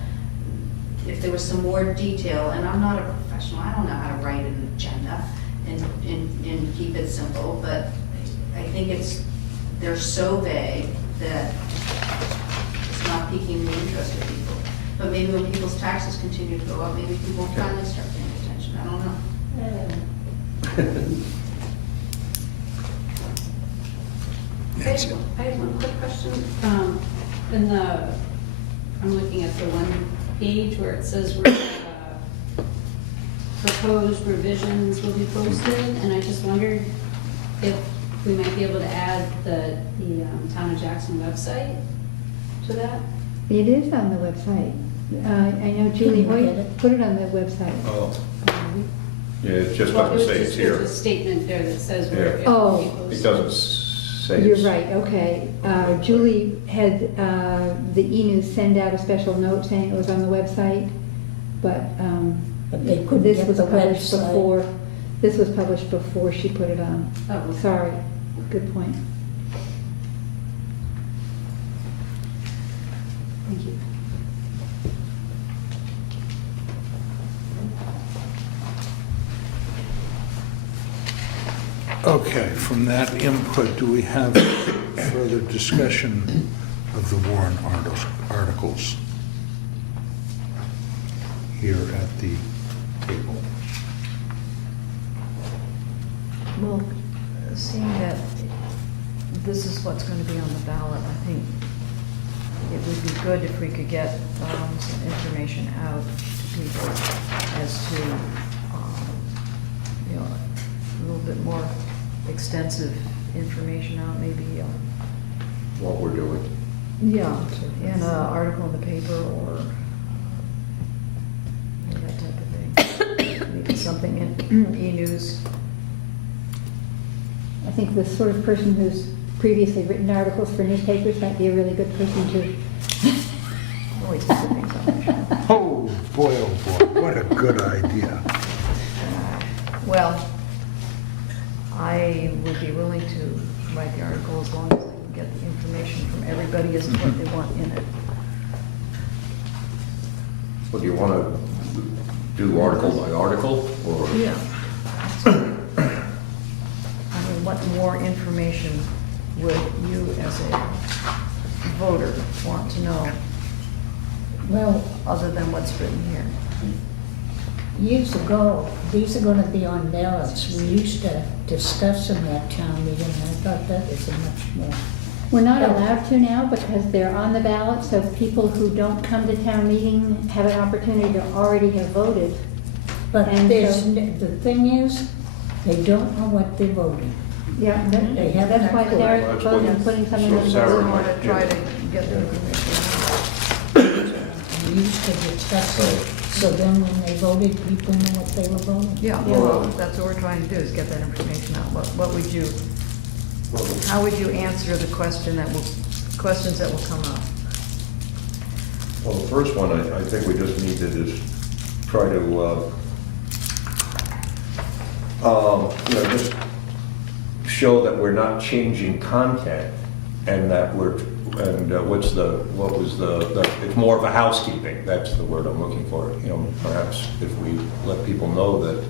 if there was some more detail, and I'm not a professional, I don't know how to write an agenda and keep it simple, but I think they're so vague that it's not piquing the interest of people. But maybe when people's taxes continue to go up, maybe people will finally start paying attention, I don't know. I have one quick question. I'm looking at the one page where it says proposed revisions will be posted, and I just wondered if we might be able to add the Town of Jackson website to that. It is on the website. I know Julie Can you get Hoyt it? put it on the website. Oh, yeah, it just Well, doesn't say it's There's a here. statement there that says where it Yeah. will be Oh. posted. It doesn't say You're it's. right, okay. Julie had the e-news send out a special note saying it was on the website, but But they couldn't this get was the published website. before. This was published before she put it on. Oh, okay. Sorry, good point. Thank you. Okay, from that input, do we have further discussion of the warrant articles here at the table? Well, seeing that this is what's going to be on the ballot, I think it would be good if we could get some information out to people as to, a little bit more extensive information out, maybe, What we're doing. yeah, in an article in the paper or that type of thing. Maybe something in e-news. I think the sort of person who's previously written articles for newspapers might be a really good person to. Always put things on the show. Oh, boy, what a good idea. Well, I would be willing to write the article as long as I can get the information from everybody as to what they want in it. Well, do you want to do article by article, or? Yeah. I mean, what more information would you as a voter want to know Well, other than what's written here? years ago, these are gonna be on ballots. We used to discuss them at town meeting, and I thought that was a much more. We're not allowed to now because they're on the ballot, so people who don't come to town meeting have an opportunity to already have voted. But And there's, so- the thing is, they don't know what they're voting. Yeah, They have that's why that clue. they're That's what- putting something so on the Sarah So I ballot. might want to try to get the information. We used to discuss it, so then when they voted, people knew what they were voting. Yeah, well, that's what we're trying to do, is get that information out. What would you, how would you answer the questions that will come up? Well, the first one, I think we just need to just try to, just show that we're not changing content, and that what was it's more of a housekeeping, that's the word I'm looking for. Perhaps if we let people know that,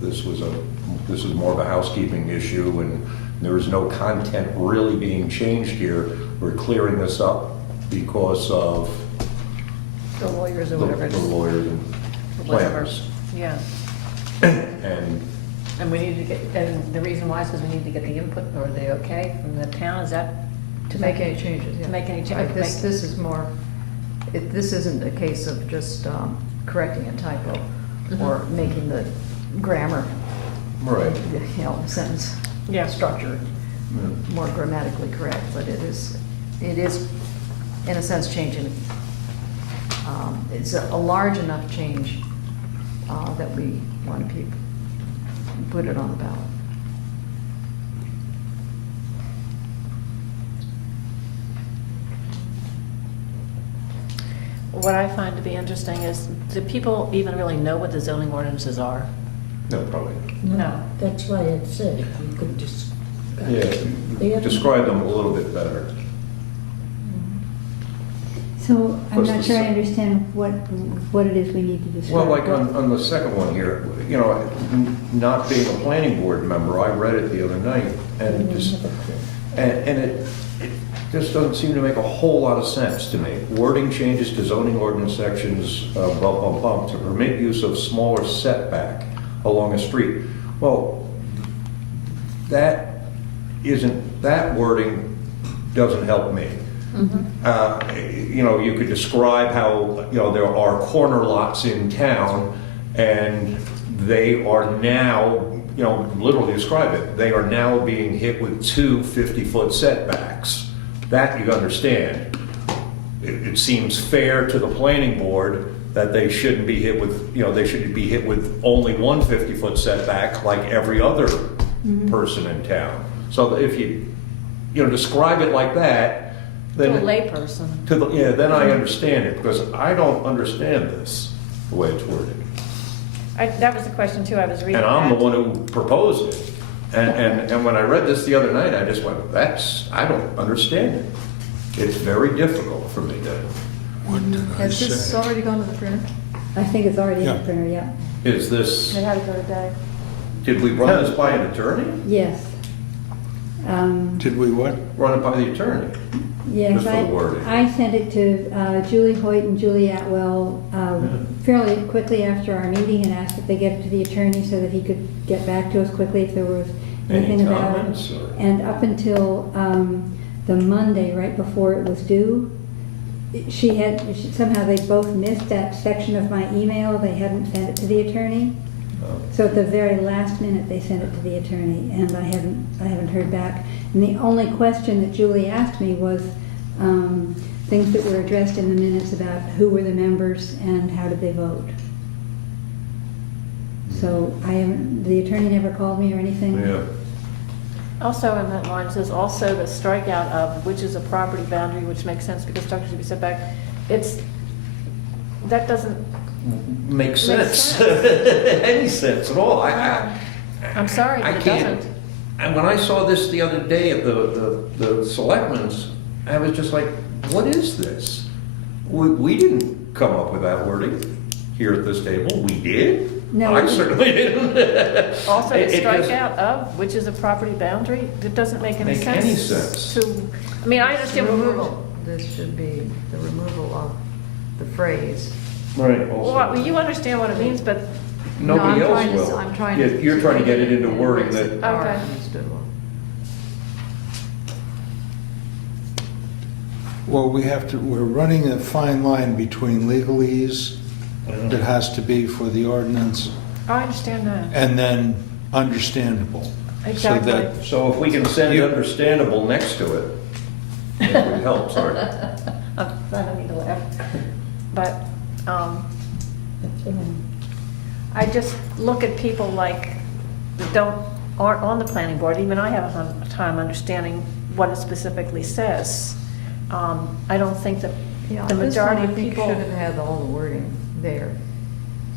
this is more of a housekeeping issue, and there is no content really being changed here. We're clearing this up because of The lawyers or the whatever. lawyers. whatever. plans. Yeah, And and we need to get, and the reason why is because we need to get the input or the okay from the town, is that? To make any changes, yeah. To make any Right, changes. This is more, this isn't a case of just correcting a typo or making the grammar, right. you know, sentence Yeah. structure more grammatically correct, but it is, in a sense, changing. It's a large enough change that we want to put it on the ballot. What I find to be interesting is, do people even really know what the zoning ordinances are? No, probably. No. That's why I said if you could just. Yeah, describe them a little bit better. So I'm What's not the sure I se- understand what it is we need to describe. Well, like on the second one here, you know, not being a planning board member, I read it the other night, and just, and it just doesn't seem to make a whole lot of sense to me. Wording changes to zoning ordinance sections, bump, bump, bump, to permit use of smaller setback along a street. Well, that wording doesn't help me. You know, you could describe how, you know, there are corner lots in town, and they are now, you know, literally describe it, they are now being hit with 2 50-foot setbacks. That you understand. It seems fair to the planning board that they shouldn't be hit with, you know, they should be hit with only 1 50-foot setback like every other person in town. So if you know, describe it like that, To a then layperson. then I understand it, because I don't understand this, the way it's worded. That was the question too, I was reading. And I'm the that. one who proposed it. And when I read this the other night, I just went, I don't understand it. It's very difficult for me to, What did I Has this say? already gone to the printer? I think it's already in Yeah. the printer, yeah. is this, It had to go today. did we run this by an attorney? Yes. Did we what? Run it by the attorney? Yes, Just for the wording. I sent it to Julie Hoyt and Julie Atwell fairly quickly after our meeting and asked if they get it to the attorney so that he could get back to us quickly if there was Any anything about it. comments, or- And up until the Monday, right before it was due, somehow they both missed that section of my email. They hadn't sent it to the attorney. So at the very last minute, they sent it to the attorney, and I haven't heard back. And the only question that Julie asked me was things that were addressed in the minutes about who were the members and how did they vote. So the attorney never called me or anything. Yeah. Also in that line, it says also the strikeout of, which is a property boundary, which makes sense because structure should be set back. That doesn't, Makes sense. sense. Any sense at all. I'm sorry, I but it can't. doesn't. And when I saw this the other day at the selectmen's, I was just like, what is this? We didn't come up with that wording here at this table. We did? No. I certainly didn't. Also, the It just- strikeout of, which is a property boundary, it doesn't make any Make sense. any sense. I mean, I understand what we're. Removal, this should be the removal of the phrase. Right. Well, you understand what it means, but Nobody No, I'm else trying to- will. I'm trying Yeah, to. You're trying to get it into in wording ways that, are Okay. understood well. Well, we're running a fine line between legalese that has to be for the ordinance I understand that. and then understandable. Exactly. So that, so if we can send You- understandable next to it, it would help, sorry. I don't need to laugh. But, I just look at people like, that aren't on the planning board, even I have a time understanding what it specifically says. I don't think that Yeah, the this one, majority I of think people. should have had all the wording there,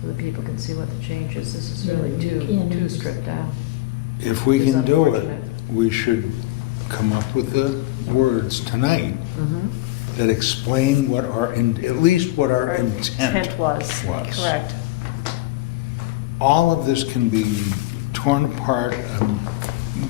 so that people can see what the change is. This is really Yeah, you can't too just- stripped out. if we It's can do it, unfortunate. we should come up with the words tonight that explain what at least what our intent was, was. correct. All of this can be torn apart and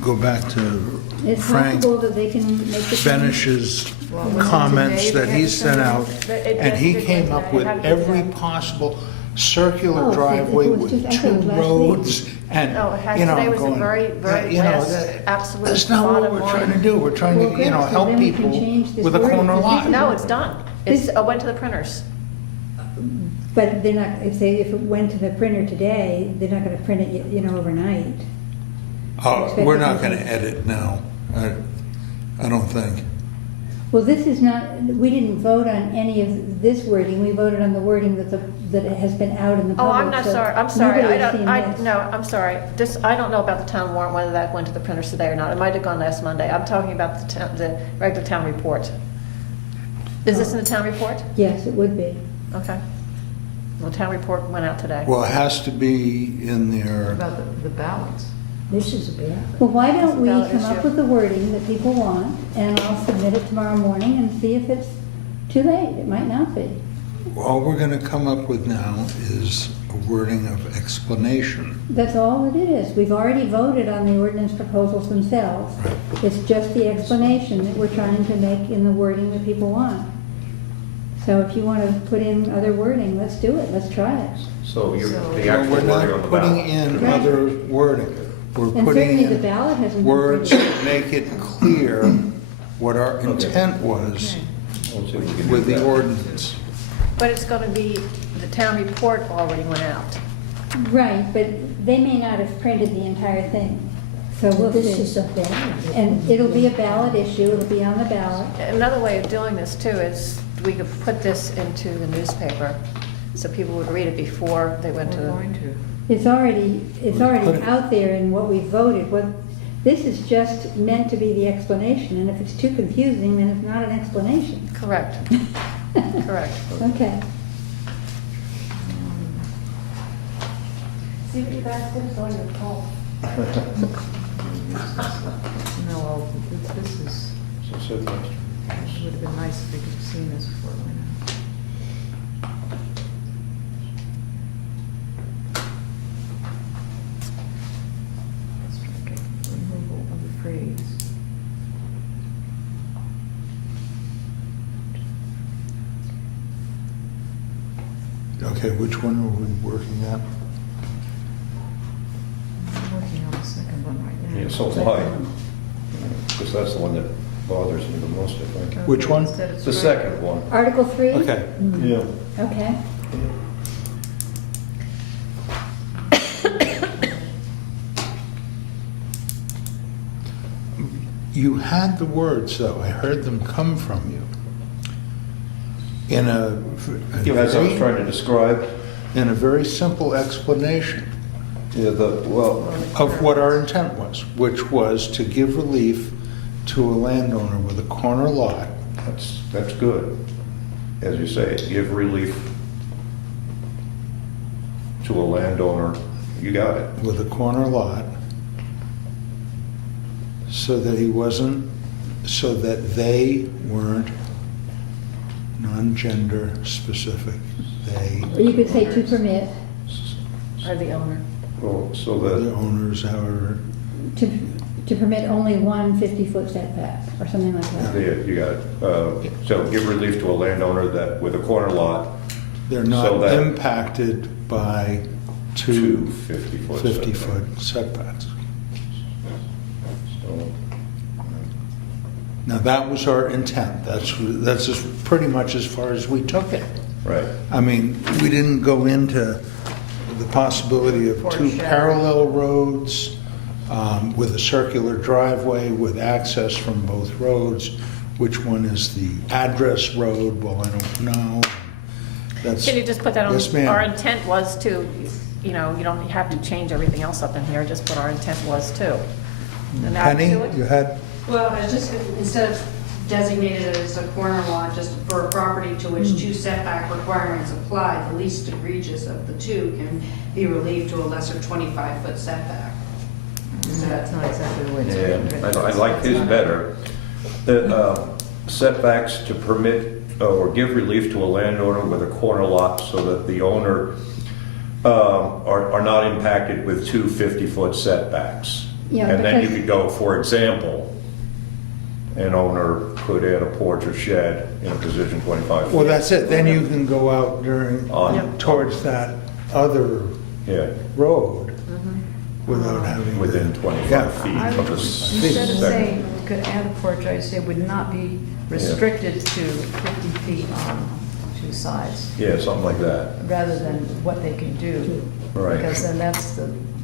go back to It's Frank possible that they can make the change. Benish's Well, was it comments today that they he had to sent send it? out, It and he did came today. up It with had to be every today. possible circular Oh, so if it driveway was with just- I thought it two was last roads and, No, it had, you know, today was a going, very, very you know, last, that- absolute that's not what bottom we're trying to line. do. We're trying Well, to, great, so help then we people can change this with a wording, corner because lot. this No, it's done. It's, This- it went to the printers. But they're not, if it went to the printer today, they're not gonna print it, overnight. We're not gonna edit now. I don't think. Well, this is not, we didn't vote on any of this wording, we voted on the wording that it has been out in the Oh, public. I'm not so sorry, I'm sorry, nobody I has don't, seen I, this. no, I'm sorry. This, I don't know about the town warrant, whether that went to the printers today or not. It might have gone last Monday. I'm talking about the town, the regular town report. Is this in the town report? Yes, it would be. Okay. Well, the town report went out today. Well, it has to be in there. About the balance. This is a bad. Well, why don't we Valid come up issue. with the wording that people want, and I'll submit it tomorrow morning and see if it's too late. It might not be. All we're gonna come up with now is a wording of explanation. That's all it is. We've already voted on the ordinance proposals themselves. Right. It's just the explanation that we're trying to make in the wording that people want. So if you want to put in other wording, let's do it. Let's try it. So you're, So- the No, actual we're wording on not the putting ballot. in Right. other wording. We're And putting certainly the in ballot hasn't been words printed. that make it clear what our intent was We'll see if we can do with the that. ordinance. But it's gonna be, the town report already went out. Right, but they may not have printed the entire thing. So we'll This is see. a bad. And it'll be a ballot issue. It'll be on the ballot. Another way of doing this too is we could put this into the newspaper so people would read it before they went to We're the. going to. It's already Put it- out there in what we voted. This is just meant to be the explanation, and if it's too confusing, then it's not an explanation. Correct, correct. Okay. See what you guys did, it's all your fault. No, well, this is, So it would have been nice if we could have seen this before it went out. Strike it. Removal of the phrase. Okay, which one are we working at? I'm working on the second one right now. Yeah, so am I. Because that's the one that bothers me the most, I think. Which one? Instead it's The right. second one. Article 3? Okay, Yeah. Okay. you had the words though, I heard them come from you. In a As I was trying to describe, in a very simple explanation yeah, well, of what our intent was, which was to give relief to a landowner with a corner lot. that's good. As you say, give relief to a landowner, you got it. With a corner lot, so that he wasn't, so that they weren't non-gender specific. They, Or you could say to permit, Or the owner. Well, so the that, owners, however, to permit only one 50-foot setback, or something like that. you got it. So give relief to a landowner that, with a corner lot, they're So not that- impacted by two two 50-foot 50-foot setbacks. So, Now, that was our intent. That's just pretty much as far as we took it. right. I mean, we didn't go into the possibility of two Foreshadowing. parallel roads with a circular driveway with access from both roads. Which one is the address road? Well, I don't know. That's. Can you just put that on, Yes, ma'am. our intent was to, you know, you don't have to change everything else up in here, just put our intent was to. And add Penny, to it. you had, Well, I was just, instead of designated it as a corner lot, just for a property to which two setback requirements apply, the least egregious of the two can be relieved to a lesser 25-foot setback. That's not exactly the way it's Yeah, written. I like his better. The setbacks to permit or give relief to a landowner with a corner lot so that the owner are not impacted with two 50-foot setbacks. Yeah, And then you because- could go, for example, an owner could add a porch or shed in a position 25 feet. well, that's it. Then you can go out during, On- towards that other Yeah, road without having. within Yeah. 25 feet I of would, the instead of second. saying, we could add a porch, I'd say would not be restricted to 50 feet on two sides, Yeah, something like that. rather than what they can do. Right. Because then that's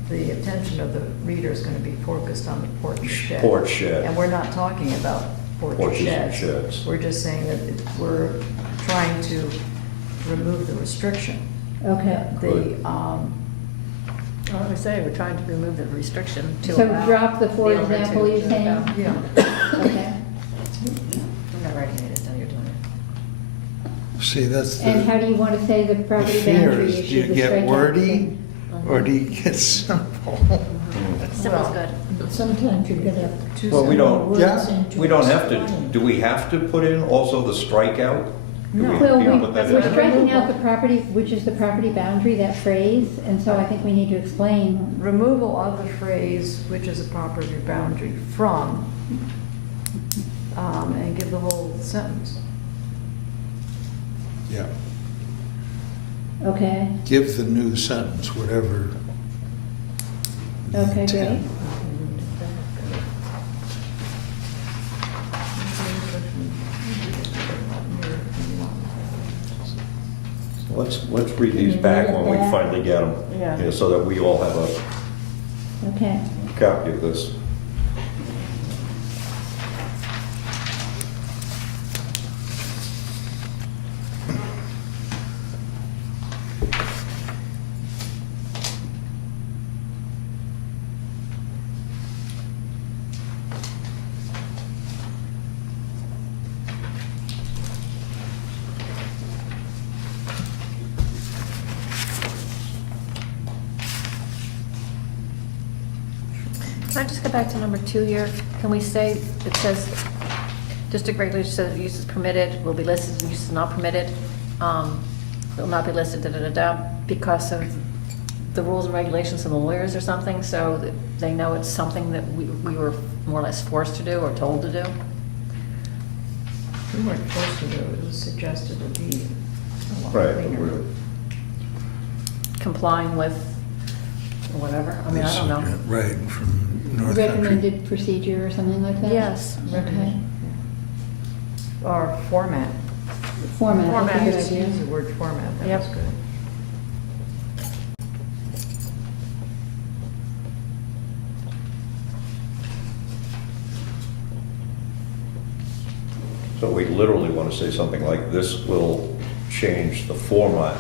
the attention of the reader is gonna be focused on the porch and shed. Porch shed. And we're not talking about porch or Porches and sheds. sheds. We're just saying that we're trying to remove the restriction. Okay. The, Well, I say, we're trying to remove the restriction to So allow. drop the for owner to- example, you're saying? yeah. Okay. I'm not writing it, then you're doing it. See, that's And how the do you want to say the property fear boundary is, issue? do you the get strikeout wordy thing? or do you get simple? Simple's good. But sometimes you gotta. Well, we don't- words Yeah. into We don't have to, explain. do we have to put in also the strikeout? Do we- Well, you know, we- put that we're in? striking out the property, which is the property boundary, that phrase, and so I think we need to explain. Removal of the phrase, which is a property boundary, from, and give the whole sentence. Yeah. Okay, Give the new sentence whatever. the okay, great. intent. Let's read these back when we finally get them. Yeah. So that we all have a Okay, copy of this. Can I just go back to number 2 here? Can we say, it says, district regulations says use is permitted, will be listed, and use is not permitted, will not be listed, da-da-da-da, because of the rules and regulations of the lawyers or something, so that they know it's something that we were more or less forced to do or told to do? We weren't forced to do it, it was suggested to be a lot Right. cleaner. Complying with whatever, I mean, I don't know. Right, from North Country. recommended procedure or something like that? Yes. Okay. Or format. Format, that's a Format. good Use idea. the word format, that Yep. was good. So we literally want to say something like, this will change the format,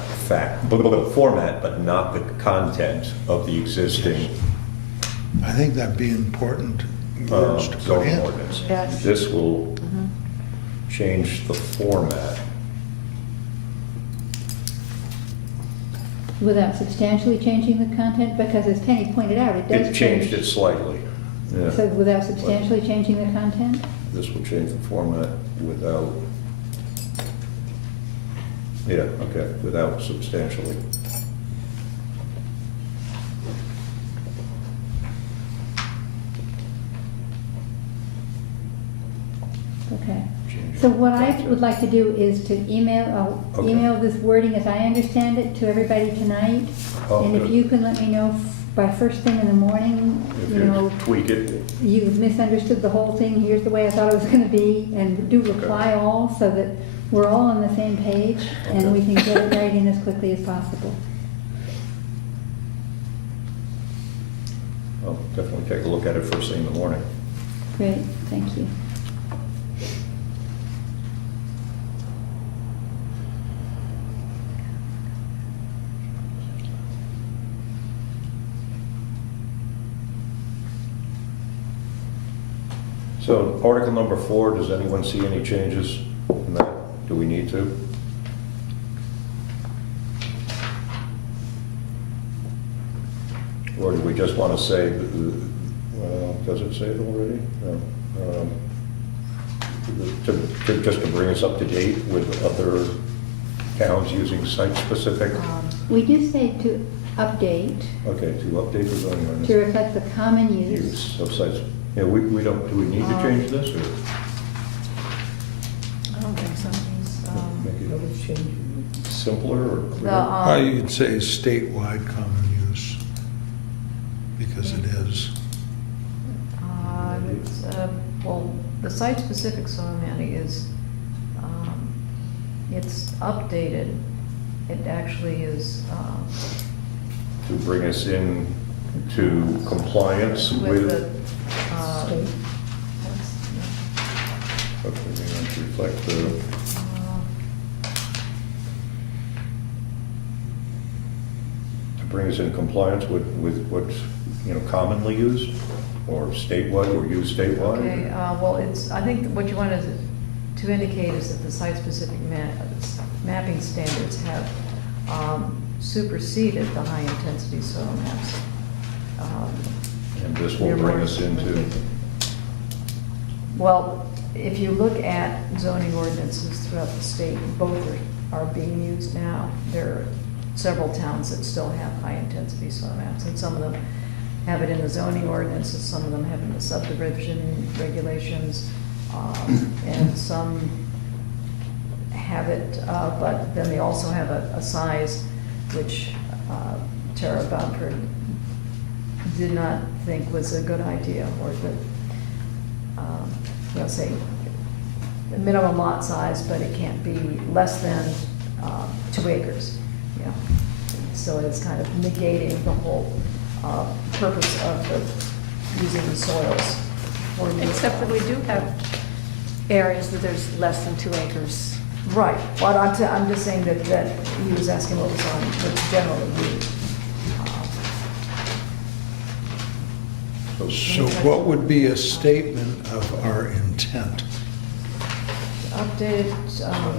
format, but not the content of the existing I think that'd be important words to put zoning in. ordinance. Yes. This will change the format. Without substantially changing the content, because as Penny pointed out, it does It change. changed it slightly. Yeah. So without substantially changing the content? This will change the format without, yeah, okay, without substantially. Okay. Change So what I content. would like to do is to email, Okay. email this wording as I understand it to everybody tonight. Oh, And if good. you can let me know by first thing in the morning, If you know, you tweak it, you've misunderstood the whole thing, here's the way I thought it was gonna be, and do reply all so that we're all on the same page and Okay. we can get it right in as quickly as possible. I'll definitely take a look at it first thing in the morning. Great, thank you. So Article number 4, does anyone see any changes in that? Do we need to? Or do we just want to say, well, does it say it already? No. Just to bring us up to date with other towns using site-specific? We do say to update, Okay, to update the zoning to ordinance. reflect the common use. Use of sites. Yeah, we don't, do we need to change this, or? I don't think so. Um, Make it- simpler or The, clearer? You'd say statewide common use, because it is. well, the site-specific soil mapping is, it's updated. It actually is, To bring us in to compliance with with, the, State. okay, we want to reflect the, to bring us in compliance with what's, commonly used, or statewide, or used statewide? okay, well, it's, I think what you want to indicate is that the site-specific mapping standards have superseded the high-intensity soil maps. And this will They're bring more- us into, Well, if you look at zoning ordinances throughout the state, both are being used now. There are several towns that still have high-intensity soil maps, and some of them have it in the zoning ordinances, some of them have it in the subdivision regulations, and some have it, but then they also have a size which Tara Bamford did not think was a good idea, or that, say, the minimum lot size, but it can't be less than 2 acres, So it's kind of negating the whole purpose of using the soils for new Except that we do have areas where there's less than 2 acres. Right, but I'm just saying that he was asking what was on, what's generally used. So what would be a statement of our intent? Updated, I'm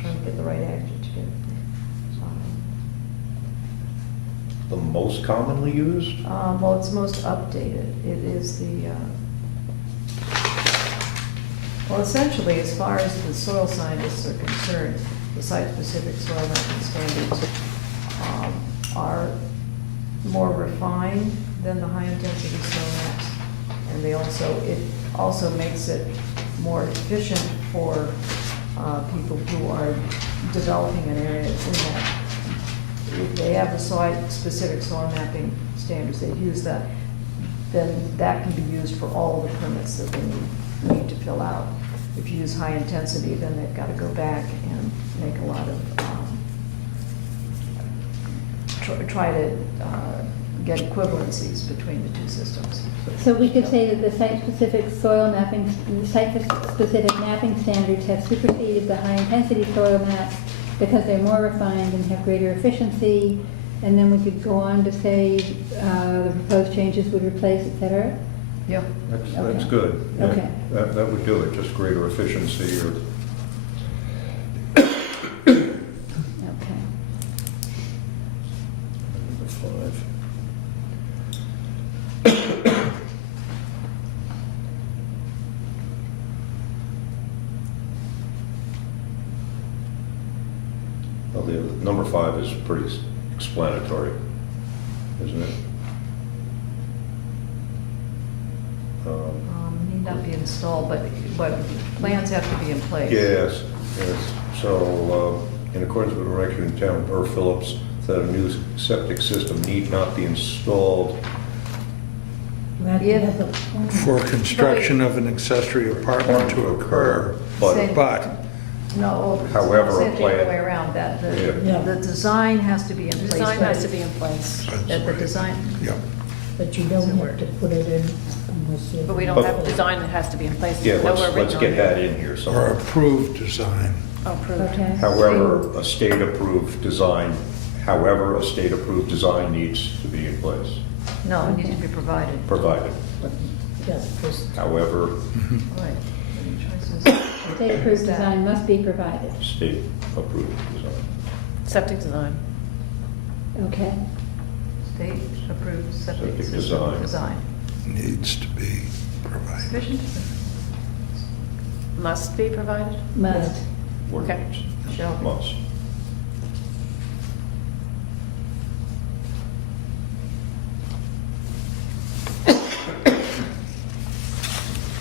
trying to get the right adjective. the most commonly used? Well, it's most updated. It is the, well, essentially, as far as the soil scientists are concerned, the site-specific soil mapping standards are more refined than the high-intensity soil maps. And they also, it also makes it more efficient for people who are developing an area in that. If they have the site-specific soil mapping standards, they use that, then that can be used for all the permits that they need to fill out. If you use high intensity, then they've got to go back and make a lot of, try to get equivalencies between the two systems. So we could say that the site-specific soil mapping, site-specific mapping standards have superseded the high-intensity soil maps because they're more refined and have greater efficiency, and then we could go on to say the proposed changes would replace, et cetera? Yep. That's Okay. good. Yeah, Okay. That would do it, just greater efficiency or, Okay. number 5. Well, the number 5 is pretty explanatory, isn't it? Need not be installed, but plans have to be in place. Yes, yes. So, in accordance with direction in town, Burr Phillips, that a new septic system need not be installed. Right, If- have a plan. For construction of an accessory apartment to occur, Say- but No, However, say a it the other plan- way around, that Yeah. the design has to be in The place. design but has to be in place, That the design, yeah. But you don't have to put it in unless you. but we don't But- have design that has to be in place. Yeah, Nowhere let's written on get here. that in here Or somewhere. approved design. Oh, approved. Okay. However, a state-approved design, needs to be in place, no, it needs to be provided. provided. Just, However, Right. Any choices? State-approved Is that- design must be provided. state-approved design. Septic design. Okay. State-approved septic Septic system design. design. Needs to be provided. Sufficient? Must be provided? Must. Ordinance, Shall be. must.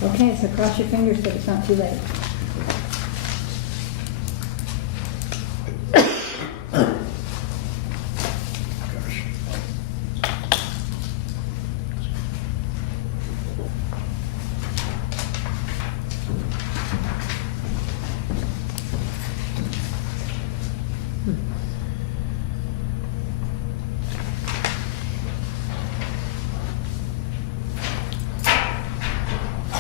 Okay, so cross your fingers that it's not too late.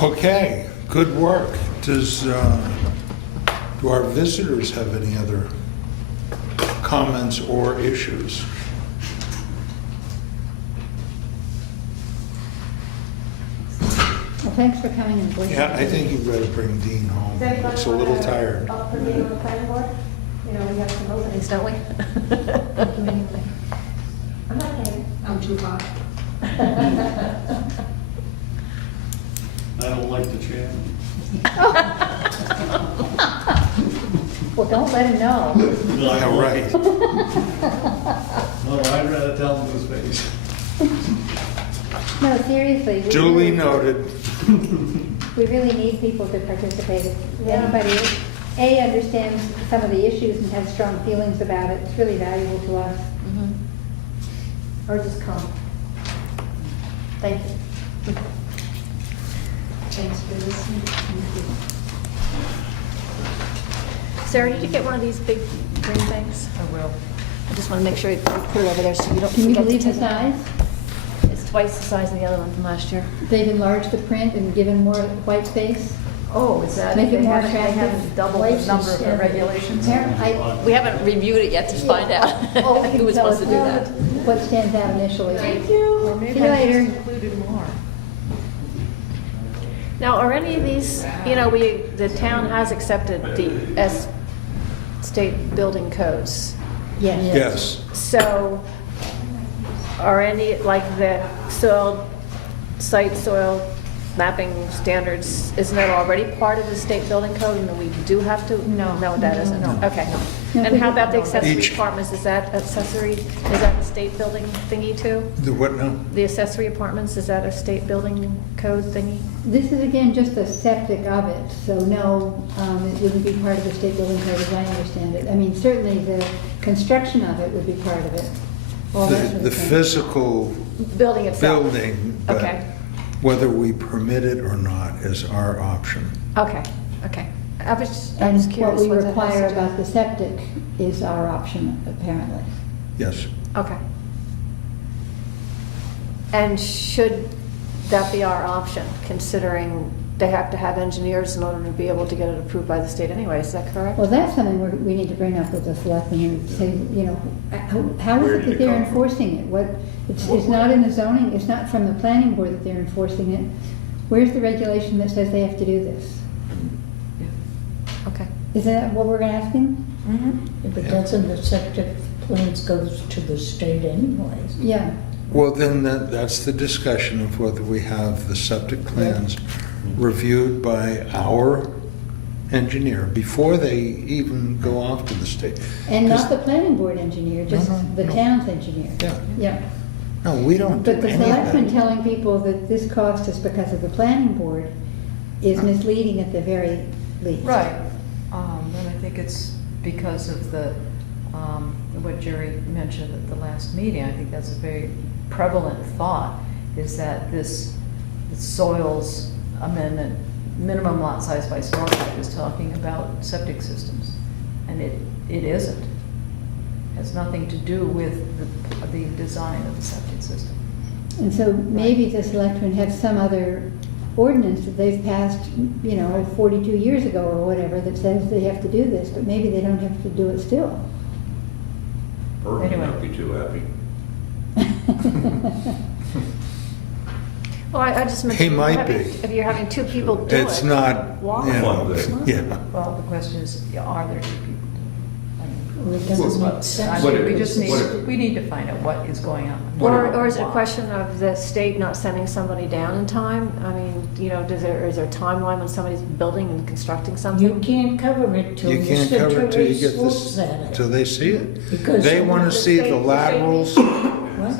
Okay, good work. Do our visitors have any other comments or issues? Well, thanks for coming and listening. Yeah, I think you better bring Dean home. It's a little tired. Up for meeting on the planning board? You know, we have some openings, don't we? I'm not kidding. I'm too hot. I don't like the chairman. Well, don't let him know. Yeah, right. No, I'd rather tell him to his face. No, seriously. we Duly really- noted. We really need people to participate. If anybody, A, understands some of the issues and has strong feelings about it, it's really valuable to us. Or just come. Thank you. Thanks for listening. Sarah, did you get one of these big green things? I will. I just want to make sure you put it over there so you don't Can you forget to believe the take it out. size? It's twice the size of the other one from last year. They've enlarged the print and given more white space. Oh, is that, Make it they more haven't attractive. doubled the number of the regulations? We haven't reviewed it yet to find out Oh, who was supposed to do that. What stands out initially. Thank you. Or See maybe you I later. just included more. Now, are any of these, you know, the town has accepted the state building codes. Yes. Yes. So are any, like the site soil mapping standards, isn't that already part of the state building code and then we do have to? No. No, that isn't? No. Okay. No, And how about the no, accessory Each- apartments? Is that accessory, is that the state building thingy too? The what now? The accessory apartments, is that a state building code thingy? This is again just the septic of it, so no, it wouldn't be part of the state building code as I understand it. I mean, certainly the construction of it would be part of it. All that sort of The thing. physical Building itself? building, but Okay. whether we permit it or not is our option. Okay, okay. I was And what curious we what that has require to do. about the septic is our option, apparently. Yes. Okay. And should that be our option, considering they have to have engineers in order to be able to get it approved by the state anyway, is that correct? Well, that's something we need to bring up with the selectmen and say, you know, how Where is did it it that they're come from? enforcing it? What, it's not in the zoning, it's not from the planning board that they're enforcing it. Where's the regulation that says they have to do this? Okay. Is that what we're asking? Yeah, but doesn't the septic plans goes to the state anyways? Yeah. Well, then that's the discussion of whether we have the septic plans reviewed by our engineer before they even go off to the state. And 'Cause- not the planning board engineer, just No, no, the no. town's engineer. Yeah. Yeah. No, we don't do But the any of selectmen that. telling people that this cost is because of the planning board is misleading at the very least. Right. And I think it's because of what Jerry mentioned at the last meeting. I think that's a very prevalent thought, is that this soils amendment, minimum lot size by small lot is talking about septic systems. And it isn't. Has nothing to do with the design of the septic system. And so maybe the selectmen have some other ordinance that they've passed, 42 years ago or whatever, that says they have to do this, but maybe they don't have to do it still. Bert may Anyway. not be too happy. Well, I just mentioned. He might having- be. If you're having two people do it. It's not, Why? you know, yeah. Well, the question is, are there two people? Well, it This is doesn't what, make sense. What we it- just what it- need, we need to find out what is going on. Or is it a question of the state not sending somebody down in time? I mean, is there a timeline when somebody's building and constructing You something? can't cover it till You can't cover it till you Mr. get Therese this, looks at till it. they see it. Because They some want of to the see state- the laterals. So,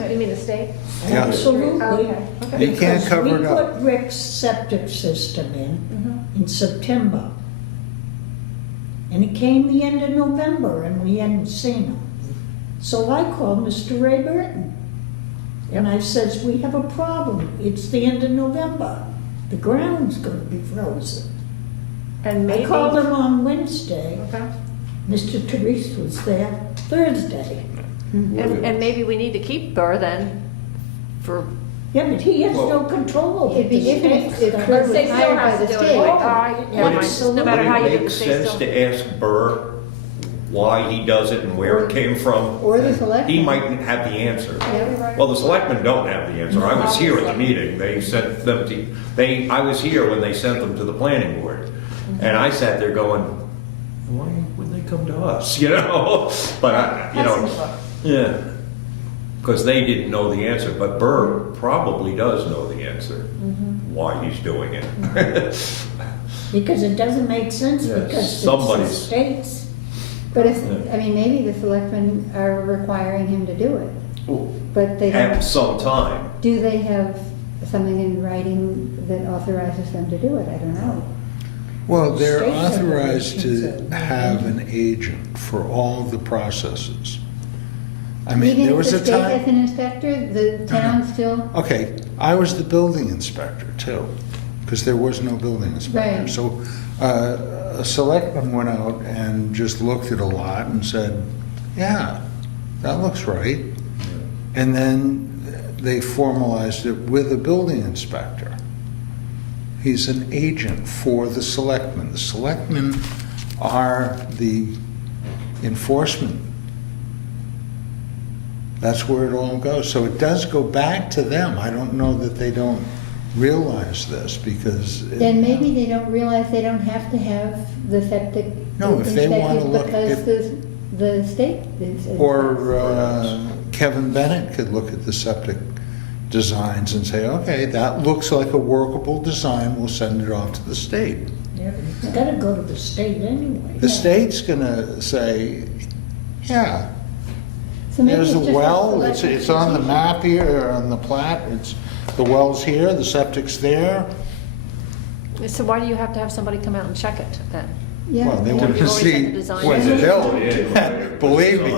you mean the state? Yeah. Absolutely. Okay. You can't Because cover it up. We put Rick's septic system Mhm. in September. And it came the end of November and we hadn't seen him. So I called Mr. Ray Burton. And I says, we have a problem. It's the end of November. The ground's gonna be frozen. And I maybe. called him on Wednesday. Okay. Mr. Therese was there Thursday. And maybe we need to keep Burr then for Yeah, but he has no Well, control over It'd be the different state. if Bert was They still hired by have the to do it. state. Like, all right, yeah, Would mine. it- No matter how you do Would it, it make they sense still. to ask Burr why he does it and where it came from? Or the selectmen. He might have the answer. Yeah. Well, the selectmen don't have the answer. I was here at the meeting. They sent them to, I was here when they sent them to the planning board. And I sat there going, why would they come to us, you know? But I, you know, yeah. Because they didn't know the answer, but Burr probably does know the answer, why he's doing it. Because it doesn't make sense, Yeah, because it's the somebody's- states. But if, Yeah. I mean, maybe the selectmen are requiring him to do it, but they At don't, some time. do they have something in writing that authorizes them to do it? I don't know. Well, they're State authorized to regulations are- have an agent for all the processes. I mean, Even there if was the a state has time, an inspector, the town still, okay, I was the building inspector too, because there was no building inspector. Right. So a selectman went out and just looked at a lot and said, yeah, that looks right. And then they formalized it with a building inspector. He's an agent for the selectmen. The selectmen are the enforcement. That's where it all goes. So it does go back to them. I don't know that they don't realize this because. then maybe they don't realize they don't have to have the septic No, if they wanna inspected look- because the state is. Or Kevin Bennett could look at the septic designs and say, okay, that looks like a workable design, we'll send it off to the state. Yeah, but it's gotta go to the state anyway. The state's gonna say, yeah, So maybe there's it's a just well, selectmen. it's on the map here, or on the plat, the well's here, the septic's there. So why do you have to have somebody come out and check it then? Yeah. Well, they You've want to always had see the design. what's When it's built. put in. Believe me,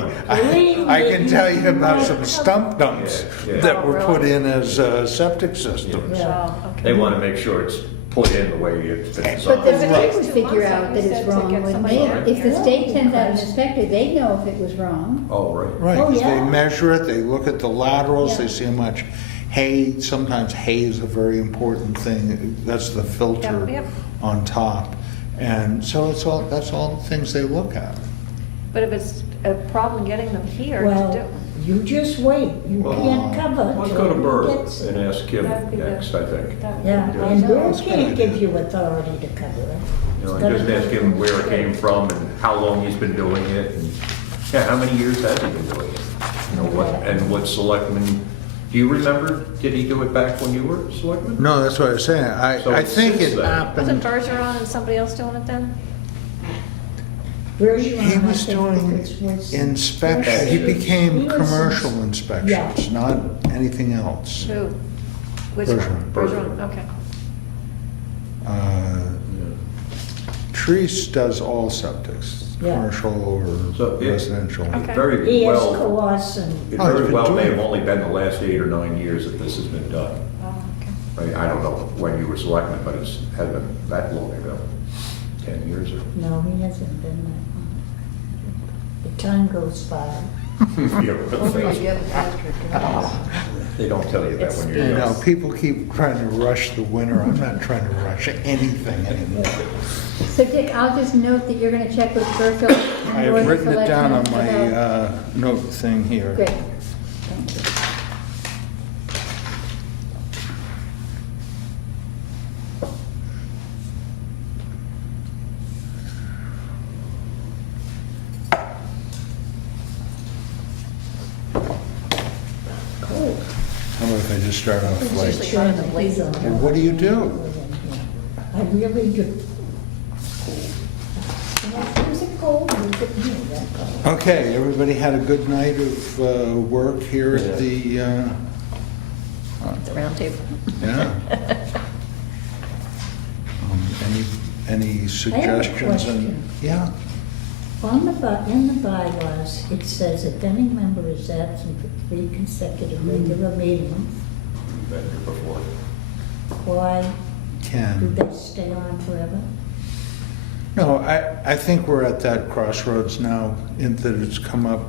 I can tell you about some stump dumps Yeah, yeah. that were Oh, put really? in as septic systems. Yeah. Oh, okay. They want to make sure it's put in the way it's been But the designed. Right. state would 2 figure months, out like that you it's said, to wrong get when somebody they, in. if the Yeah. state sends out an inspector, they know if it was wrong. Oh, right. Right, Oh, 'cause they yeah. measure it, they look at the laterals, they Yeah. see how much hay, sometimes hay is a very important thing, that's the filter Yep, yep. on top. And so that's all the things they look at. But if it's a problem getting them here to Well, do. you just wait, you Well, can't cover Let's till go to he Burr gets it. and ask him That'd be the- next, I think. that would be Yeah, the- and Burr That's a good can't give idea. you authority to cover it. You know, It's and just gotta ask go him from where the it came state. from and how long he's been doing it, and, yeah, how many years has he been doing it? You know, what selectmen, do you remember, did he do it back when you were selectman? No, that's what I was saying, So I think since it then- Wasn't happened, Bergeron and somebody else doing it then? Bergeron, he I was think, doing was- inspection, he He became was- commercial inspections, not anything else. Who? Which Bergeron. one? Bergeron, okay. Treese does all septics, Yeah. commercial or So it- residential. Okay. Very He has well, co-os and, it Oh, he's very been well may doing have it. only been the last 8 or 9 years that this has been done. Oh, okay. I don't know when you were selectman, but it's hasn't been that long ago, 10 years or. no, he hasn't been that long. The time goes by. Yeah, Hopefully really. you get Patrick. They don't tell you that when You you're know, young. people keep trying to rush the winter, I'm not trying to rush anything anymore. So Dick, I'll just note that you're gonna check with Burfield. I have written it down on my note thing here. Great. Thank you. How about if I just start off It's like, usually hard to blaze them. Well, what do you do? I really do. Is it cold? Is it not that cold? okay, everybody had a good night of work here at the, The round table. yeah. Any suggestions? question. Yeah, On the, in the bylaws, it says if any member is absent for 3 consecutive regular meetings, Been here before. why do can. they stay on forever? No, I think we're at that crossroads now in that it's come up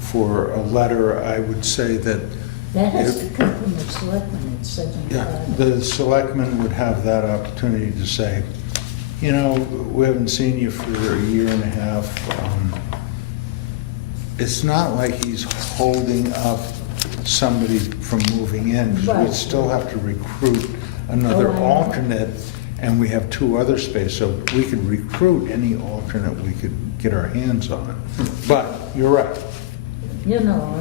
for a letter. I would say that That has to come from the selectmen, it says in the Yeah, bylaw. the selectmen would have that opportunity to say, you know, we haven't seen you for a year and a half. It's not like he's holding up somebody from moving in. 'Cause Right. we'd still have to recruit another Oh, I know. alternate, and we have 2 other spaces, so we could recruit any alternate we could get our hands on. But you're right, You know,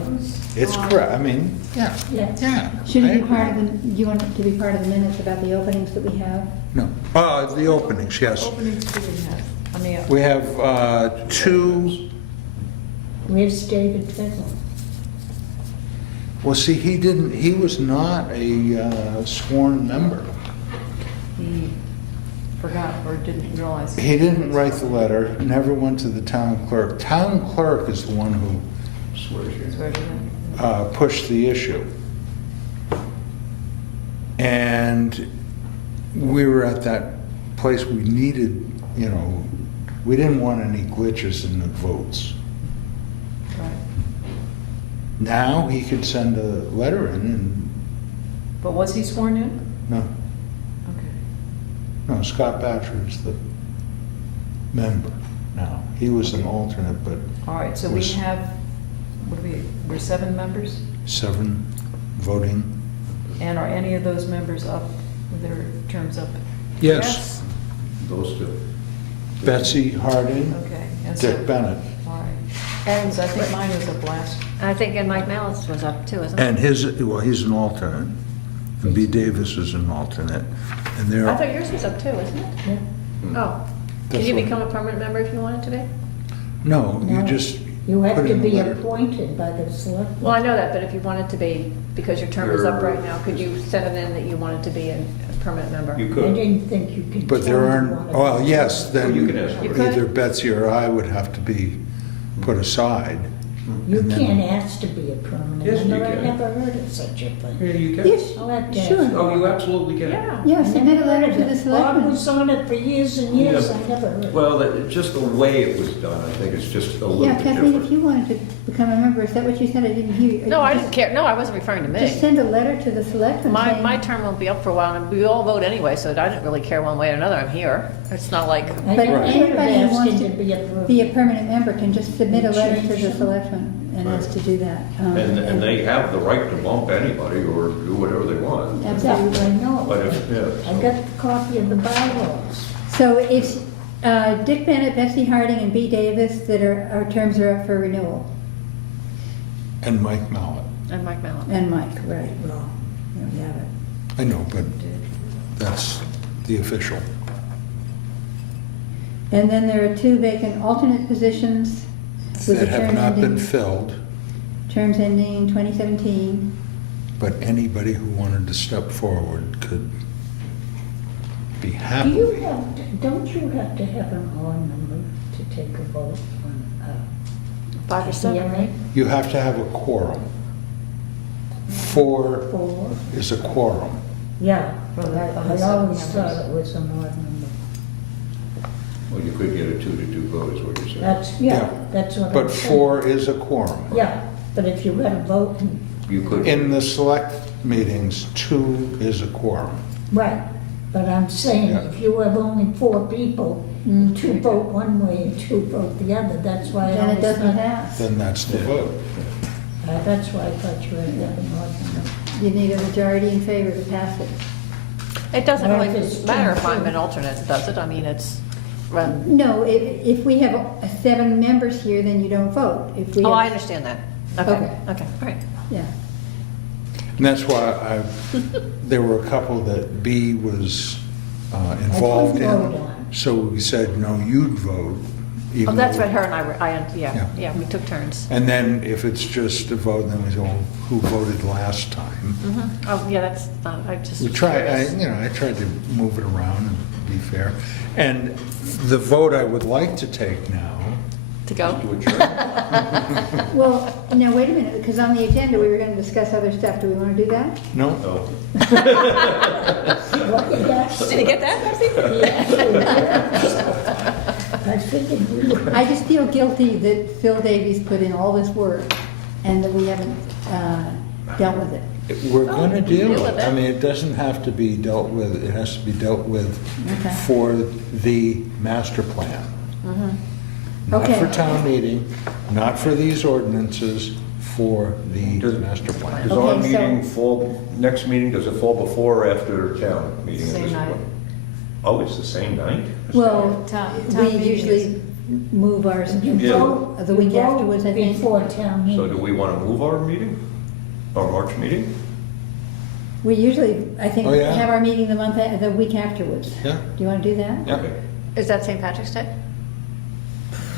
it's correct, I mean, yeah, Yes. yeah. Should I it be agree. part of the, do you want it to be part of the minutes about the openings that we have? No, the openings, yes. Openings we didn't have. I mean, We have 2, where's David Fizzle? well, see, he was not a sworn member. he forgot or didn't realize. He didn't write the letter, never went to the town clerk. Town clerk is the one who Swears you. Swear to God. pushed the issue. And we were at that place we needed, you know, we didn't want any glitches in the votes. Right. Now he could send a letter in and, But was he sworn in? no, Okay. no, Scott Batcher is the member now. He was an alternate, but All right, so we Was- have, we're 7 members? 7 voting. And are any of those members up, with their terms up? Yes, Those 2. Betsy Harding, Okay. And so- Dick Bennett. All right. And So I think mine was up last. I think, and Mike Mallett was up too, isn't he? And well, he's an alternate. And B. Davis is an alternate. And I thought they're, yours was up too, isn't it? Yeah. Oh. Can That's you what- become a permanent member if you wanted to be? no, you No. just You have put to in a be letter. appointed by the selectmen. Well, I know that, but if you wanted to be, because your term is up right now, could you send it in that you wanted to be a permanent member? You I could. didn't think you could. But there tell aren't, one of well, them. yes, then You can ask for it. either Betsy or I would have to be put aside. You and then- can't ask to be a permanent Yes, you member, I can. never heard of such a thing. Yeah, you can. Yes, I'll have to ask. sure. Oh, you absolutely can. Yeah. Yeah, I submit a never letter heard to of the it. Bob selectmen. was on it for years and years, Yeah. I never heard of it. Well, just the way it was done, I think it's just a little Yeah, bit Kathleen, if different. you wanted to become a member, is that what you said? I didn't hear you. No, I Just- didn't care. No, I wasn't referring to Just me. send a letter to the selectmen My saying- term won't be up for a while, and we all vote anyway, so I didn't really care one way or another. I'm here. It's not like, I But never heard of anybody who wants asking to be a be a permanent. permanent member can just submit a letter to the Change. selectmen and ask to do that. And they have the right to bump anybody or do whatever they want. Yeah, Absolutely. I know. But if, yeah. I got the copy of the bylaws. So it's Dick Bennett, Betsy Harding, and B. Davis that our terms are up for renewal. And Mike Mallett. and Mike Mallett. And Mike, right, well, there we have it. I know, but that's the official. And then there are 2 vacant alternate positions with a That have term not been ending, filled, terms ending 2017. but anybody who wanted to step forward could be Do happy. you have, don't you have to have an odd number to take a vote on 5 or a 7, right? hearing? You have to have a quorum. 4 Four? is a quorum. Yeah, For but the I other seven always thought members. it was an odd number. Well, you could get a 2-2 vote, is what you're saying. That's, Yeah. yeah, that's what I'm But saying. 4 is a quorum. Yeah, but if you had a vote, You could. In the select meetings, 2 is a quorum. right, but I'm saying Yeah. if you have only 4 people, Mm. 2 vote one way and 2 vote the other, that's why I Then it always doesn't thought. pass. Then that's the vote. That's why I thought you had to have an odd number. You need a majority in favor to pass it. It doesn't Well, really if it's matter if 10-2. I'm an alternate, does it? I mean, it's, No, if we have 7 members here, then you don't vote. If we oh, I have- understand that. Okay, Okay. okay, all right. Yeah. And that's why there were a couple that B was involved vote in. on. So we said, no, you'd vote. Oh, even that's though- right, her and Yeah. yeah, we took turns. And then if it's just a vote, then we go, who voted last time? Mhm. Oh, yeah, that's not, I just. We try, I tried to move it around and be fair. And the vote I would like to take now, To go? To adjourn. Well, now, wait a minute, because on the agenda, we were going to discuss other stuff. Do we want to do that? no? No. What did that say? Did you get that, Betsy? I figured we were. I just feel guilty that Phil Davies put in all this work and that we haven't dealt with it. We're gonna deal deal with with it. I it. mean, it doesn't have to be dealt with, it has to be dealt with Okay. for the master plan. Not Okay. for town meeting, not for these ordinances, for the Does- master plan. Does our Okay, so- meeting fall, next meeting, does it fall before or after town meeting? at Same this night. point? Oh, it's the same night? Well, Town we meeting usually move ours You Yeah. vote- the week you vote afterwards, I think. Before town So do meeting. we want to move our meeting? Our March meeting? We usually, I think, Oh, yeah. have our meeting the week afterwards. Yeah. Do you want to do that? Yeah. Okay. Is that St. Patrick's Day?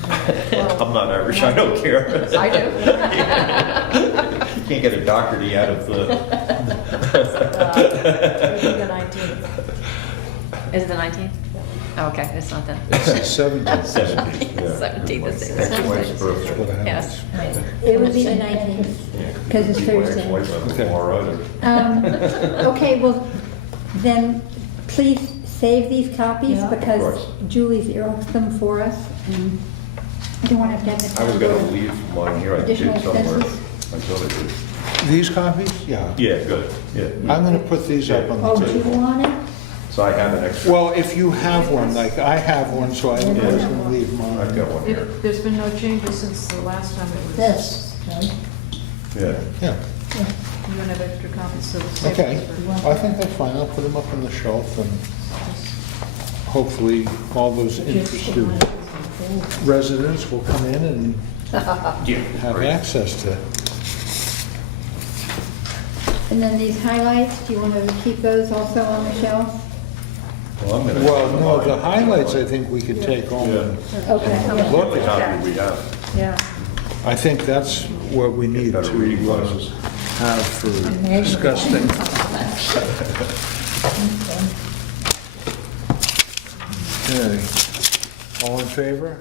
I'm not Irish, I don't care. I do. You can't get a doctorate out of the, The 19th. Is it the 19th? Oh, okay, it's not then. It's the 17th. 17th. yeah. 17th is the Ex-wife's same. birthday. What happens. Yes. It would be the 19th. Yeah. 'Cause it's My Thursday. ex-wife has Okay. tomorrow. Okay, well, then please save these copies Yeah. Of because course. Julie's xeroxed them for us. And I don't want to have to. I was gonna leave mine here, I did Additional somewhere. expenses? I thought I did. These copies? Yeah. Yeah, good, yeah. I'm gonna put these up on Oh, the do you table. want it? So I have an extra, Well, if you have one, like I have one, so I was gonna leave I've mine. got one here. There's been no changes since the last time it was. This, right? Yeah. Yeah, You don't have extra copies, so. save okay. it for- I think that's fine. I'll put them up on the shelf and hopefully all those interested residents will come in and have access to. And then these highlights, do you want to keep those also on the shelf? Well, I'm gonna. Well, no, the highlights I think we could take home and Okay. look The at. copy we have. Yeah. I think that's what we need Better reading to glasses. have for disgusting. Okay. All in favor?